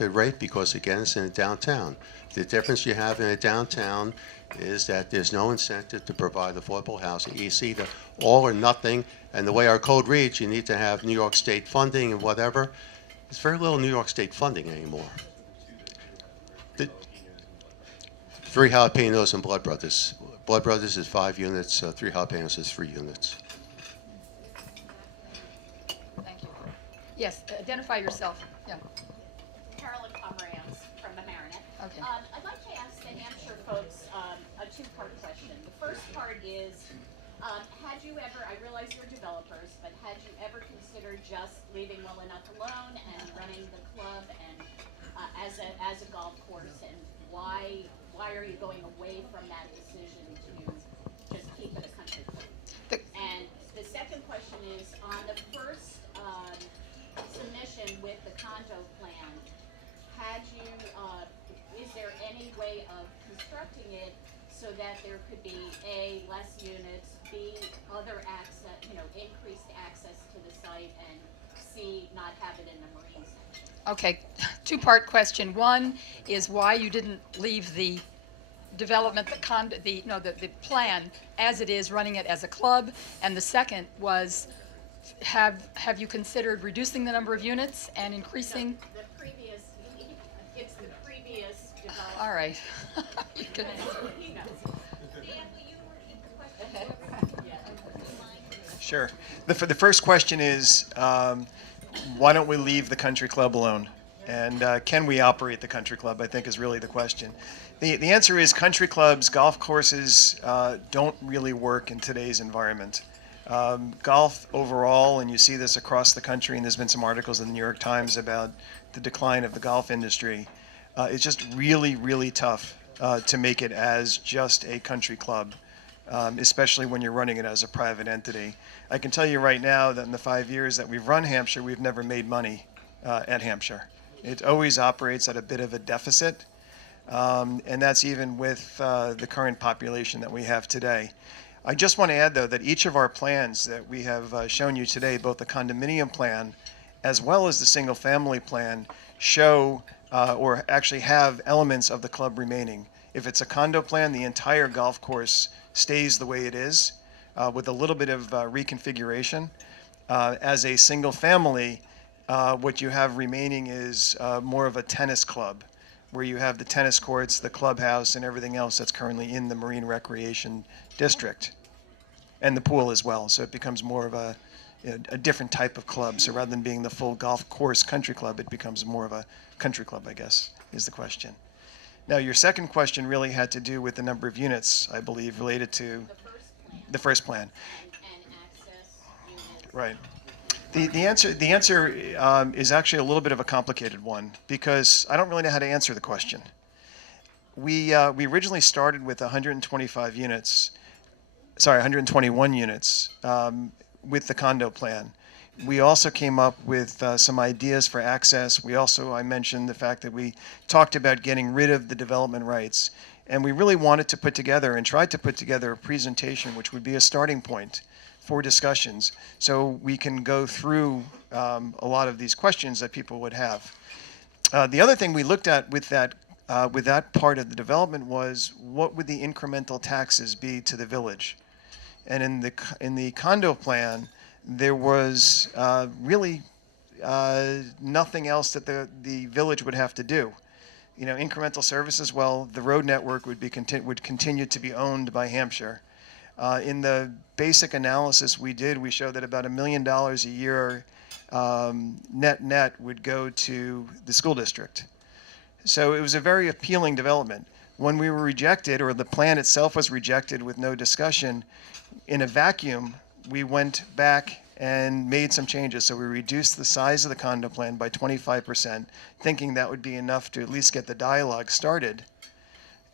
rate because, again, it's in a downtown. The difference you have in a downtown is that there's no incentive to provide affordable housing. It's either all or nothing, and the way our code reads, you need to have New York State funding and whatever. There's very little New York State funding anymore. 3 jalapenos and Blood Brothers. Blood Brothers is 5 units, 3 jalapenos is 3 units. Thank you. Yes, identify yourself. Yeah. Carolyn Pomeranz from Mamaroneck. Okay. I'd like to ask the Hampshire folks a two-part question. The first part is, had you ever, I realize you're developers, but had you ever considered just leaving well enough alone and running the club and as a golf course, and why are you going away from that decision to just keep it a country club? And the second question is, on the first submission with the condo plan, had you, is there any way of constructing it so that there could be A, less units, B, other access, increased access to the site, and C, not have it in the marine section? Okay, two-part question. One is why you didn't leave the development, the plan as it is, running it as a club, and the second was, have you considered reducing the number of units and increasing? The previous, it's the previous development. All right. You can- He knows. Dan, will you repeat the question? Sure. The first question is, why don't we leave the country club alone? And can we operate the country club, I think is really the question. The answer is country clubs, golf courses don't really work in today's environment. Golf overall, and you see this across the country, and there's been some articles in the New York Times about the decline of the golf industry. It's just really, really tough to make it as just a country club, especially when you're running it as a private entity. I can tell you right now that in the 5 years that we've run Hampshire, we've never made money at Hampshire. It always operates at a bit of a deficit, and that's even with the current population that we have today. I just want to add, though, that each of our plans that we have shown you today, both the condominium plan as well as the single-family plan, show or actually have elements of the club remaining. If it's a condo plan, the entire golf course stays the way it is with a little bit of reconfiguration. As a single-family, what you have remaining is more of a tennis club, where you have the tennis courts, the clubhouse, and everything else that's currently in the Marine Recreation District, and the pool as well. So it becomes more of a different type of club. So rather than being the full golf course country club, it becomes more of a country club, I guess, is the question. Now, your second question really had to do with the number of units, I believe, related to the first plan. And access units. Right. The answer is actually a little bit of a complicated one, because I don't really know how to answer the question. We originally started with 121 units with the condo plan. We also came up with some ideas for access. I mentioned the fact that we talked about getting rid of the development rights, and we really wanted to put together and tried to put together a presentation which would be a starting point for discussions, so we can go through a lot of these questions that people would have. The other thing we looked at with that part of the development was, what would the incremental taxes be to the village? And in the condo plan, there was really nothing else that the village would have to do. Incremental services. Well, the road network would continue to be owned by Hampshire. In the basic analysis we did, we showed that about $1 million a year net would go to the school district. So it was a very appealing development. When we were rejected, or the plan itself was rejected with no discussion, in a vacuum, we went back and made some changes. So we reduced the size of the condo plan by 25%, thinking that would be enough to at least get the dialogue started.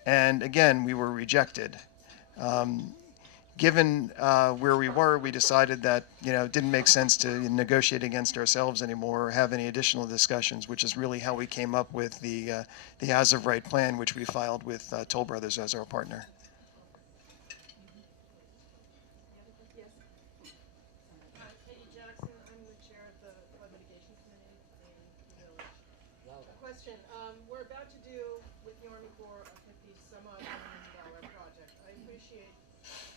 And again, we were rejected. given where we were, we decided that, it didn't make sense to negotiate against ourselves anymore or have any additional discussions, which is really how we came up with the as-of-right plan, which we filed with Toll Brothers as our partner. Katie Jackson, I'm the chair of the Flood Mitigation Committee in the village. Question, we're about to do with the Army Corps a 50-some-odd $1 million project. I appreciate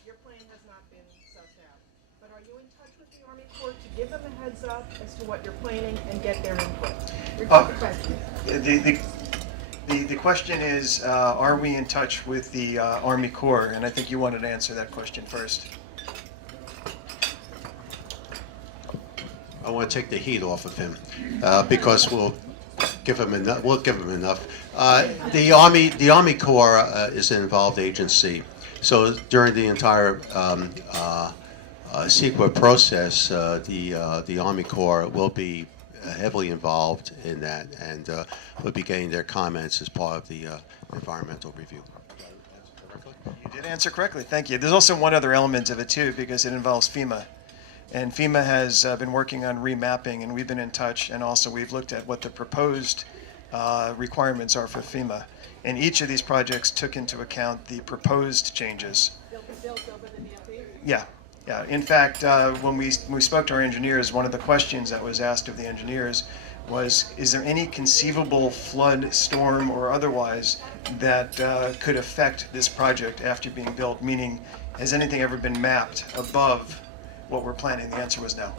your plan has not been sussed out, but are you in touch with the Army Corps to give them a heads up as to what you're planning and get their input? Repeat the question. The question is, are we in touch with the Army Corps? And I think you wanted to answer that question first. I want to take the heat off of him because we'll give him enough. The Army Corps is an involved agency. So during the entire CEQA process, the Army Corps will be heavily involved in that, and will be getting their comments as part of the environmental review. You did answer correctly. Thank you. There's also one other element of it too, because it involves FEMA. And FEMA has been working on remapping, and we've been in touch, and also we've looked at what the proposed requirements are for FEMA. And each of these projects took into account the proposed changes. Yeah. In fact, when we spoke to our engineers, one of the questions that was asked of the engineers was, is there any conceivable flood, storm, or otherwise that could affect this project after being built? Meaning, has anything ever been mapped above what we're planning? The answer was no.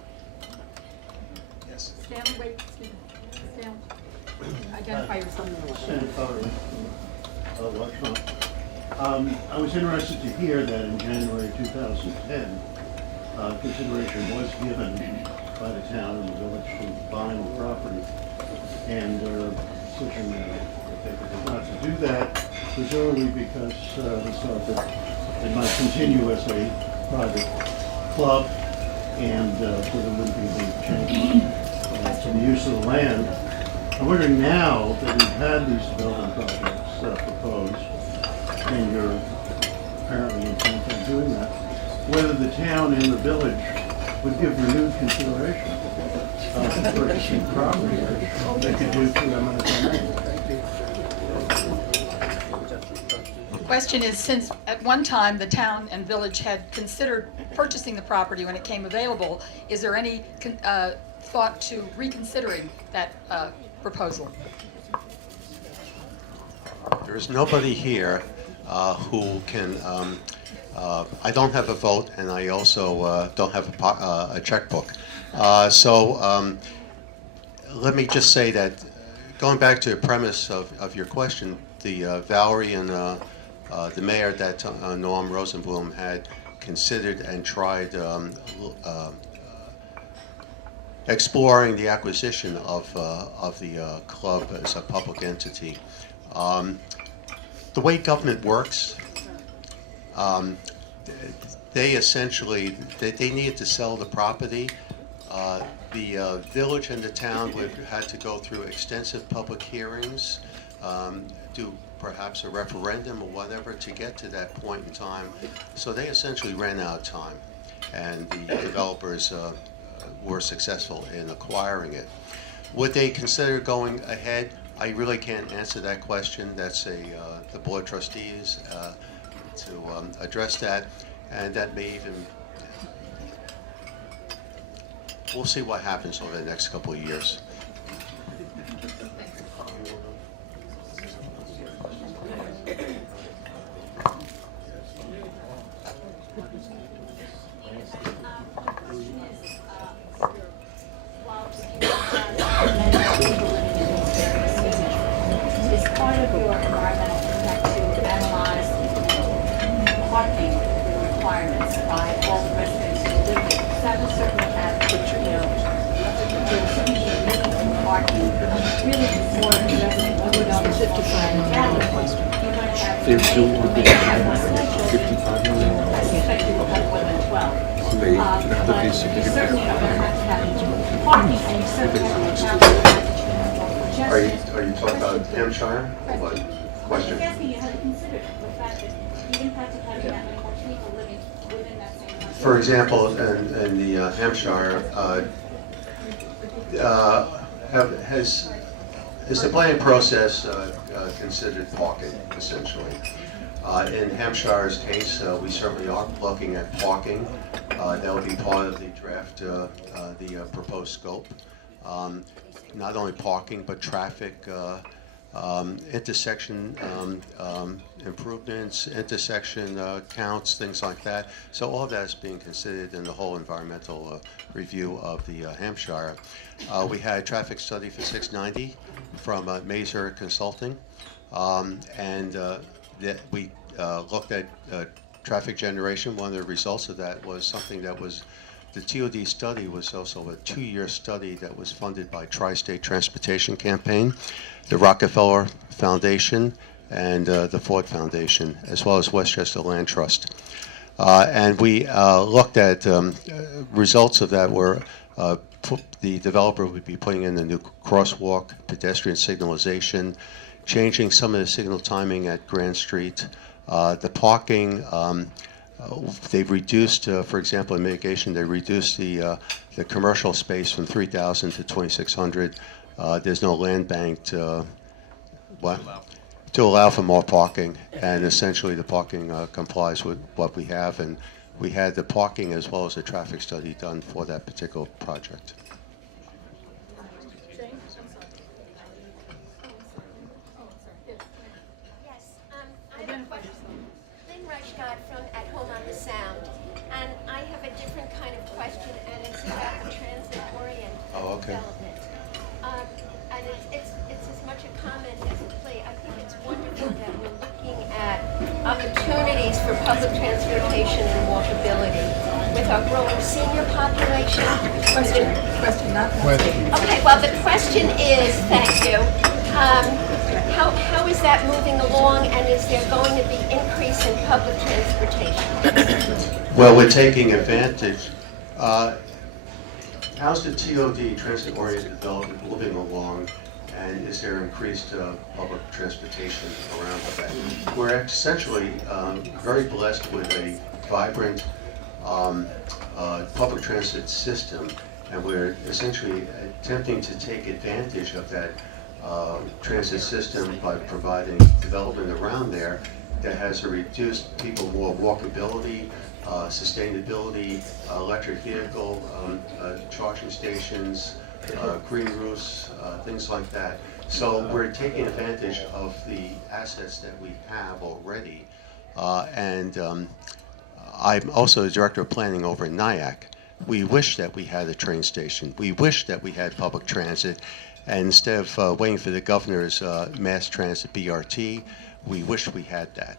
Yes. Stanley, wait, excuse me. Stanley, identify yourself. Stanley Cutler, Larchmont. I was interested to hear that in January 2010, consideration was given by the town and the village to buying the property, and decision that they did not to do that, presumably because they thought that it might continue as a private club, and so there wouldn't be any change to the use of the land. I'm wondering now that we've had these development projects proposed, and you're apparently intent on doing that, whether the town and the village would give renewed consideration to purchasing property, which they could do through eminent domain. The question is, since at one time the town and village had considered purchasing the property when it came available, is there any thought to reconsidering that proposal? There's nobody here who can, I don't have a vote, and I also don't have a checkbook. So let me just say that, going back to the premise of your question, the Valerie and the mayor that Noam Rosenblum had considered and tried exploring the acquisition of the club as a public entity. The way government works, they essentially, they needed to sell the property. The village and the town would had to go through extensive public hearings, do perhaps a referendum or whatever to get to that point in time. So they essentially ran out of time, and the developers were successful in acquiring it. Would they consider going ahead? I really can't answer that question. That's the board of trustees to address that, and that may even, we'll see what happens over the next couple of years. Is part of your environmental impact to analyze parking requirements by all the residents who live there? Because that would certainly have, there certainly be a need for parking really before the residents would know the 55 million question. You're going to have I suspect you will have more than 12. But you certainly are going to have parking, and you certainly have to have Are you talking about Hampshire? What? Question. I'm just asking you, have you considered the fact that you impact of having that many more people living within that same country? For example, in the Hampshire, has the planning process considered parking, essentially? In Hampshire's case, we certainly are looking at parking. That will be part of the draft, the proposed scope. Not only parking, but traffic, intersection improvements, intersection counts, things like that. So all of that is being considered in the whole environmental review of the Hampshire. We had a traffic study for 690 from Manager Consulting, and that we looked at traffic generation. One of the results of that was something that was, the TOD study was also a 2-year study that was funded by Tri-State Transportation Campaign, the Rockefeller Foundation, and the Ford Foundation, as well as Westchester Land Trust. And we looked at results of that were the developer would be putting in a new crosswalk, pedestrian signalization, changing some of the signal timing at Grand Street. The parking, they've reduced, for example, in mitigation, they reduced the commercial space from 3,000 to 2,600. There's no land bank to allow for more parking, and essentially the parking complies with what we have, and we had the parking as well as the traffic study done for that particular project. Yes, I have a question. Lynn Reichgott from At Home on the Sound, and I have a different kind of question, and it's about the transit-oriented development. And it's as much a comment as a plea. I think it's wonderful that we're looking at opportunities for public transportation and walkability with our growing senior population. Question, not question. Okay, well, the question is, thank you, how is that moving along, and is there going to be increase in public transportation? Well, we're taking advantage. How's the TOD, transit-oriented development, moving along, and is there increased public transportation around that? We're essentially very blessed with a vibrant public transit system, and we're essentially attempting to take advantage of that transit system by providing development around there that has a reduced people more walkability, sustainability, electric vehicle, charging stations, green roofs, things like that. So we're taking advantage of the assets that we have already. And I'm also the director of planning over in Nyack. We wish that we had a train station. We wish that we had public transit. And instead of waiting for the governor's mass transit BRT, we wish we had that.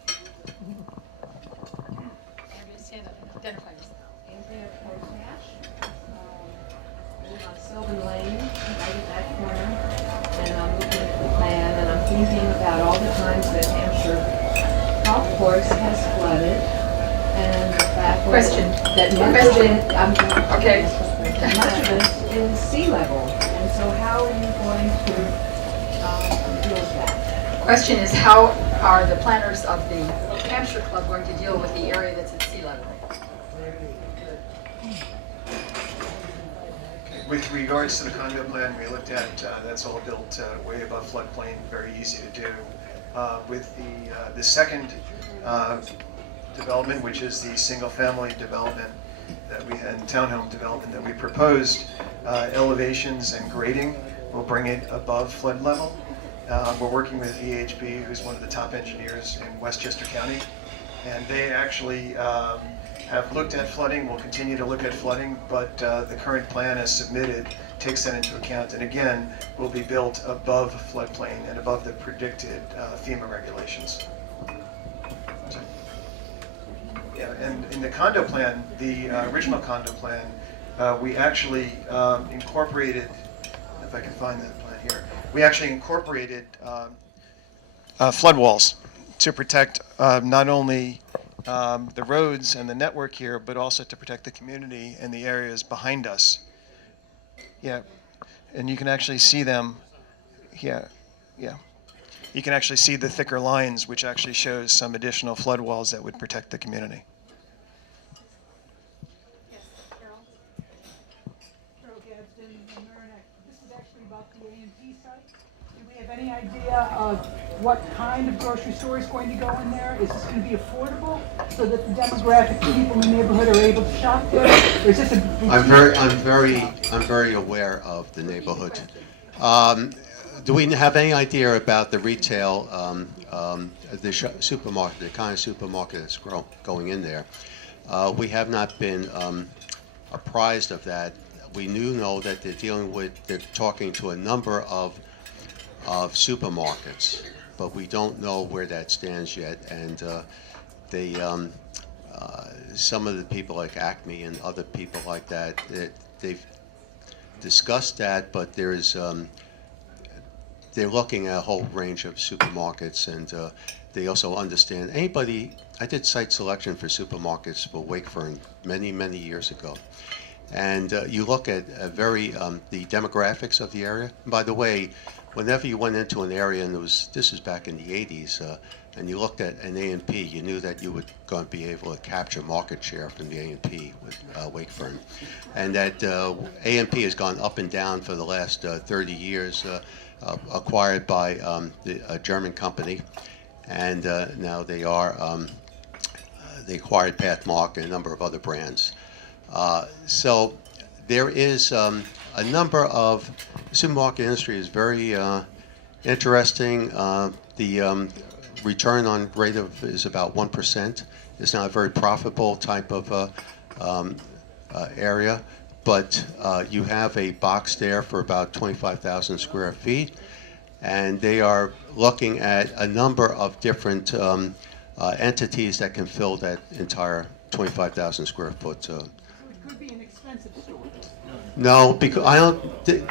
Sylvan Lane, right in that corner, and I'm looking at the plan, and I'm thinking about all the times that Hampshire Golf Course has flooded, and the fact that much of it is sea level, and so how are you going to deal with that? Question is, how are the planners of the Hampshire Club going to deal with the area that's at sea level? With regards to the condo plan we looked at, that's all built way above floodplain, very easy to do. With the second development, which is the single-family development that we had, townhome development that we proposed, elevations and grading will bring it above flood level. We're working with VHB, who's one of the top engineers in Westchester County, and they actually have looked at flooding, will continue to look at flooding, but the current plan as submitted takes that into account, and again, will be built above floodplain and above the predicted FEMA regulations. So, yeah, and in the condo plan, the original condo plan, we actually incorporated, if I can find that plan here, we actually incorporated flood walls to protect not only the roads and the network here, but also to protect the community and the areas behind us. Yeah, and you can actually see them here. Yeah, you can actually see the thicker lines, which actually shows some additional flood walls that would protect the community. Carol Gadsden, Mamaroneck. This is actually about the A&P site. Do we have any idea of what kind of grocery store is going to go in there? Is this going to be affordable so that the demographic people in the neighborhood are able to shop there? Or is this a boutique? I'm very aware of the neighborhood. Do we have any idea about the retail, supermarket, the kind of supermarket that's going in there? We have not been apprised of that. We know that they're talking to a number of supermarkets, but we don't know where that stands yet. And some of the people like Acme and other people like that, they've discussed that, but there's they're looking at a whole range of supermarkets, and they also understand I did site selection for supermarkets for Wakefern many years ago. And you look at the demographics of the area. And by the way, whenever you went into an area, and this is back in the 80s, and you looked at an A&P, you knew that you were going to be able to capture market share from the A&P with Wakefern. And that A&P has gone up and down for the last 30 years, acquired by a German company. And now they acquired Pathmark and a number of other brands. So there is a number of supermarket industry is very interesting. The return on rate is about 1%. It's not a very profitable type of area, but you have a box there for about 25,000 square feet, and they are looking at a number of different entities that can fill that entire 25,000 square foot. So it could be an expensive store. No, because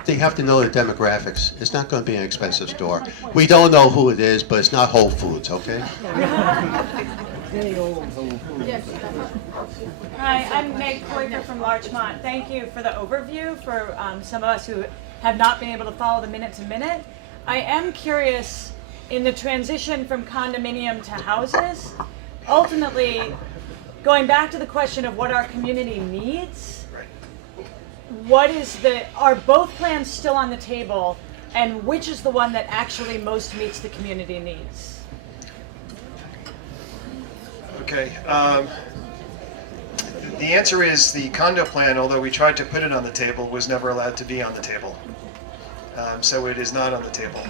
they have to know the demographics. It's not going to be an expensive store. We don't know who it is, but it's not Whole Foods, okay? Hi, I'm Meg Koiker from Larchmont. Thank you for the overview for some of us who have not been able to follow the minute to minute. I am curious, in the transition from condominium to houses, ultimately, going back to the question of what our community needs, are both plans still on the table, and which is the one that actually most meets the community needs? Okay. The answer is the condo plan, although we tried to put it on the table, was never allowed to be on the table. So it is not on the table.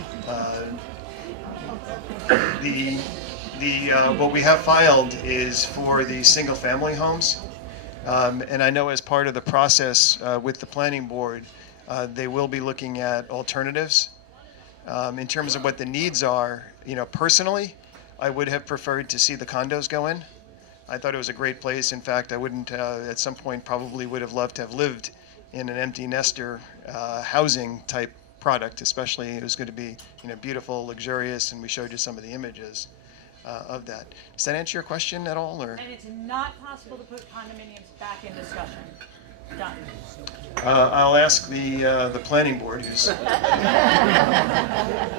What we have filed is for the single-family homes. And I know as part of the process with the planning board, they will be looking at alternatives. In terms of what the needs are, personally, I would have preferred to see the condos go in. I thought it was a great place. In fact, I wouldn't, at some point, probably would have loved to have lived in an empty nester housing type product, especially it was going to be beautiful, luxurious, and we showed you some of the images of that. Does that answer your question at all? Or? And it's not possible to put condominiums back in discussion. Done. I'll ask the planning board. Who's Am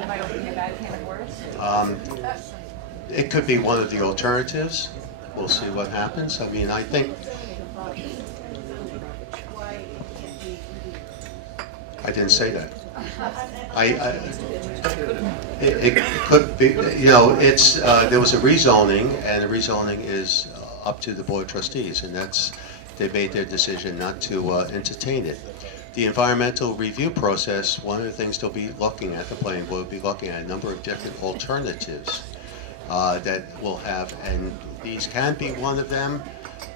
I opening a bad can of worms? It could be one of the alternatives. We'll see what happens. I mean, I think I didn't say that. It could be, it's there was a rezoning, and the rezoning is up to the Board of Trustees, and they made their decision not to entertain it. The environmental review process, one of the things they'll be looking at, the planning board will be looking at a number of different alternatives that we'll have, and these can be one of them.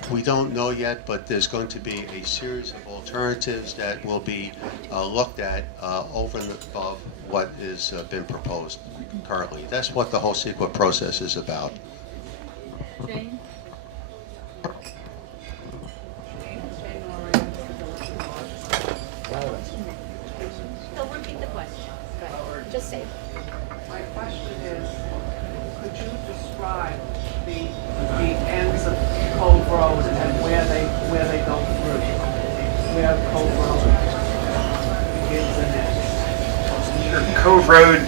We don't know yet, but there's going to be a series of alternatives that will be looked at over and above what has been proposed currently. That's what the whole CEQA process is about. Jane? He'll repeat the question. Just say it. My question is, could you describe the ends of Cove Road and where they go through? Where Cove Road begins and ends? Cove Road,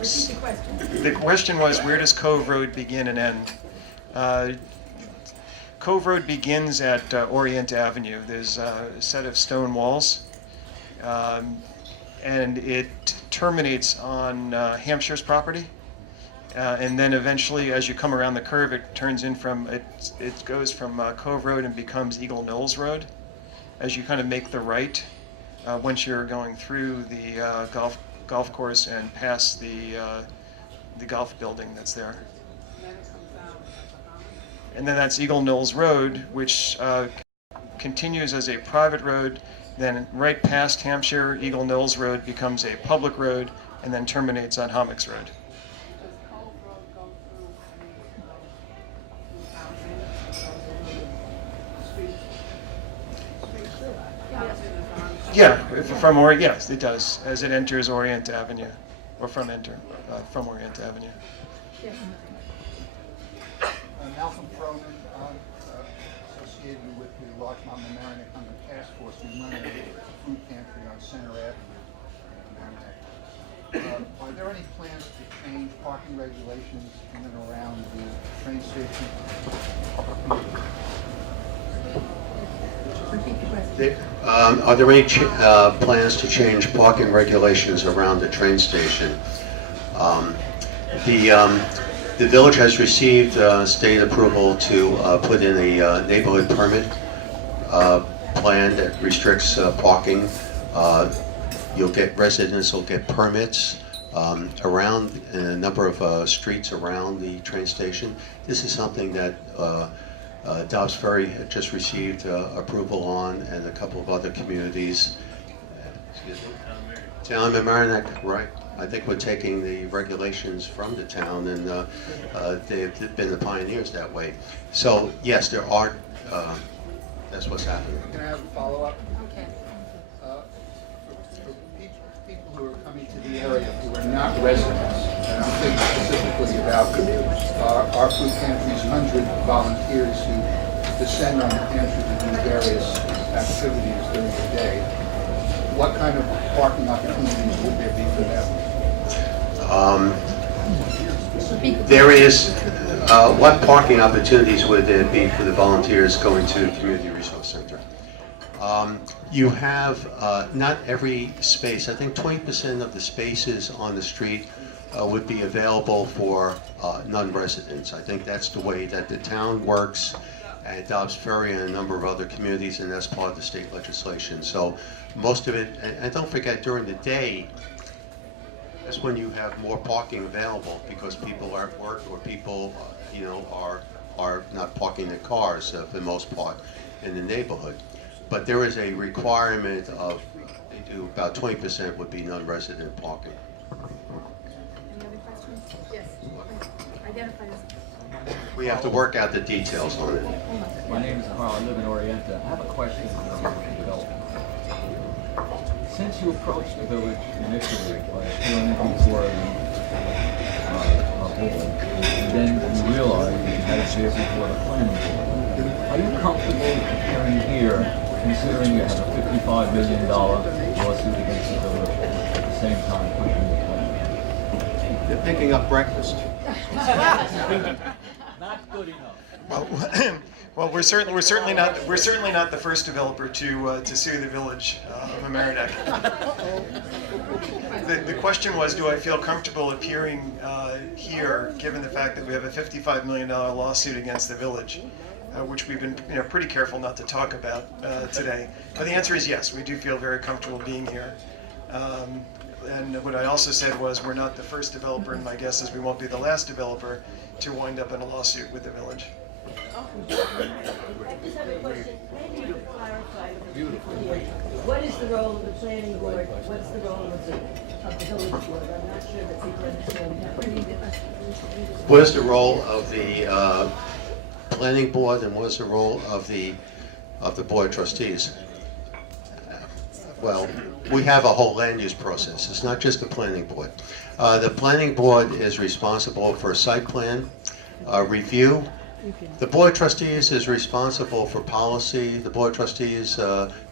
Repeat the question. The question was, where does Cove Road begin and end? Cove Road begins at Orient Avenue. There's a set of stone walls, and it terminates on Hampshire's property. And then eventually, as you come around the curve, it turns in from, it goes from Cove Road and becomes Eagle Knolls Road. As you kind of make the right, once you're going through the golf course and past the golf building that's there. And then that's Eagle Knolls Road, which continues as a private road. Then right past Hampshire, Eagle Knolls Road becomes a public road, and then terminates on Hommocks Road. Yeah, yes, it does, as it enters Orient Avenue, or from Orient Avenue. Yes. Malcolm Froman, associated with the Larchmont Mamaroneck Hunger Task Force. We run a food pantry on Center Avenue in Mamaroneck. Are there any plans to change parking regulations in and around the train station? Are there any plans to change parking regulations around the train station? The village has received state approval to put in a neighborhood permit plan that restricts parking. Residents will get permits around in a number of streets around the train station. This is something that Dobbs Ferry had just received approval on, and a couple of other communities. Town of Mamaroneck, right? I think we're taking the regulations from the town, and they've been the pioneers that way. So yes, there are. That's what's happening. Can I have a follow-up? Okay. For people who are coming to the area who are not residents, and I'm thinking specifically about our food pantry's 100 volunteers who descend on the pantry to do various activities during the day. What kind of parking opportunities would there be for them? There is, what parking opportunities would there be for the volunteers going to the Community Resource Center? You have, not every space, I think 20% of the spaces on the street would be available for non-residents. I think that's the way that the town works at Dobbs Ferry and a number of other communities, and that's part of the state legislation. So most of it, and don't forget, during the day, that's when you have more parking available because people are at work or people, are not parking their cars for the most part in the neighborhood. But there is a requirement of, about 20% would be non-resident parking. Any other questions? Yes. Identify yourself. We have to work out the details on it. My name is Carl. I live in Orienta. I have a question on development. Since you approached the village initially by appearing before a board, and then you realized that you had to appear before the planning board, are you comfortable appearing here, considering you have a $55 million lawsuit against the village at the same time pushing the plan? They're picking up breakfast. Not good enough. Well, we're certainly not the first developer to sue the Village of Mamaroneck. The question was, do I feel comfortable appearing here, given the fact that we have a $55 million lawsuit against the village, which we've been pretty careful not to talk about today. But the answer is yes, we do feel very comfortable being here. And what I also said was, we're not the first developer, and my guess is we won't be the last developer to wind up in a lawsuit with the village. I just have a question. Maybe you could clarify here. What is the role of the planning board? What's the role of the village board? I'm not sure that people understand that. What is the role of the planning board, and what is the role of the board of trustees? Well, we have a whole land use process. It's not just the planning board. The planning board is responsible for site plan review. The Board of Trustees is responsible for policy. The Board of Trustees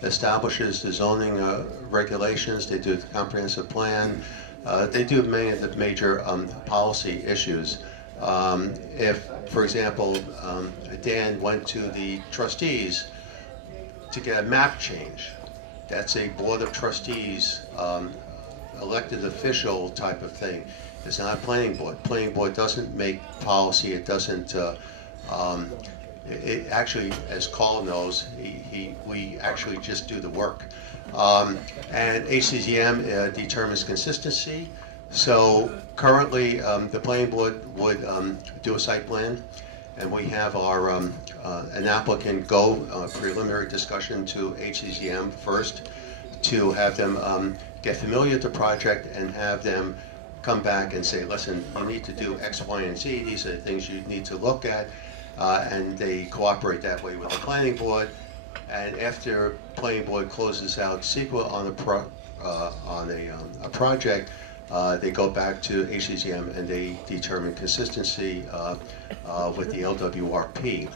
establishes the zoning regulations. They do the comprehensive plan. They do many of the major policy issues. If, for example, Dan went to the trustees to get a map change, that's a board of trustees, elected official type of thing. It's not a planning board. Planning board doesn't make policy. It doesn't. It actually, as Carl knows, we actually just do the work. And HCZM determines consistency. So currently, the planning board would do a site plan, and we have our an applicant go preliminary discussion to HCZM first to have them get familiar with the project and have them come back and say, listen, you need to do X, Y, and Z. These are the things you need to look at, and they cooperate that way with the planning board. And after planning board closes out CEQA on a project, they go back to HCZM and they determine consistency with the LWRP.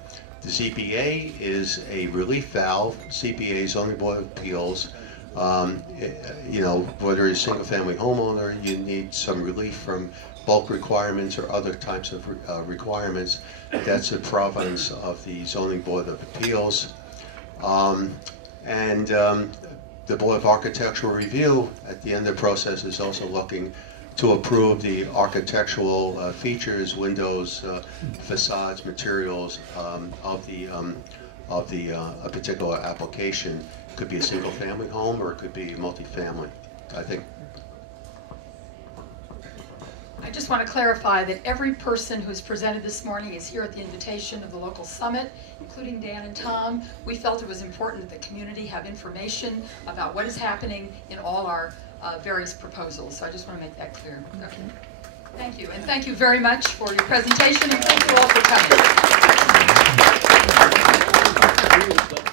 The ZBA is a relief valve. ZBA, Zoning Board of Appeals. You know, whether you're a single-family homeowner, you need some relief from bulk requirements or other types of requirements. That's the province of the Zoning Board of Appeals. The Board of Architectural Review, at the end of the process, is also looking to approve the architectural features, windows, facades, materials of a particular application. It could be a single-family home or it could be multifamily. I think. I just want to clarify that every person who's presented this morning is here at the invitation of the local summit, including Dan and Tom. We felt it was important that the community have information about what is happening in all our various proposals. So I just want to make that clear. Okay. Thank you. And thank you very much for your presentation, and thank you all for coming.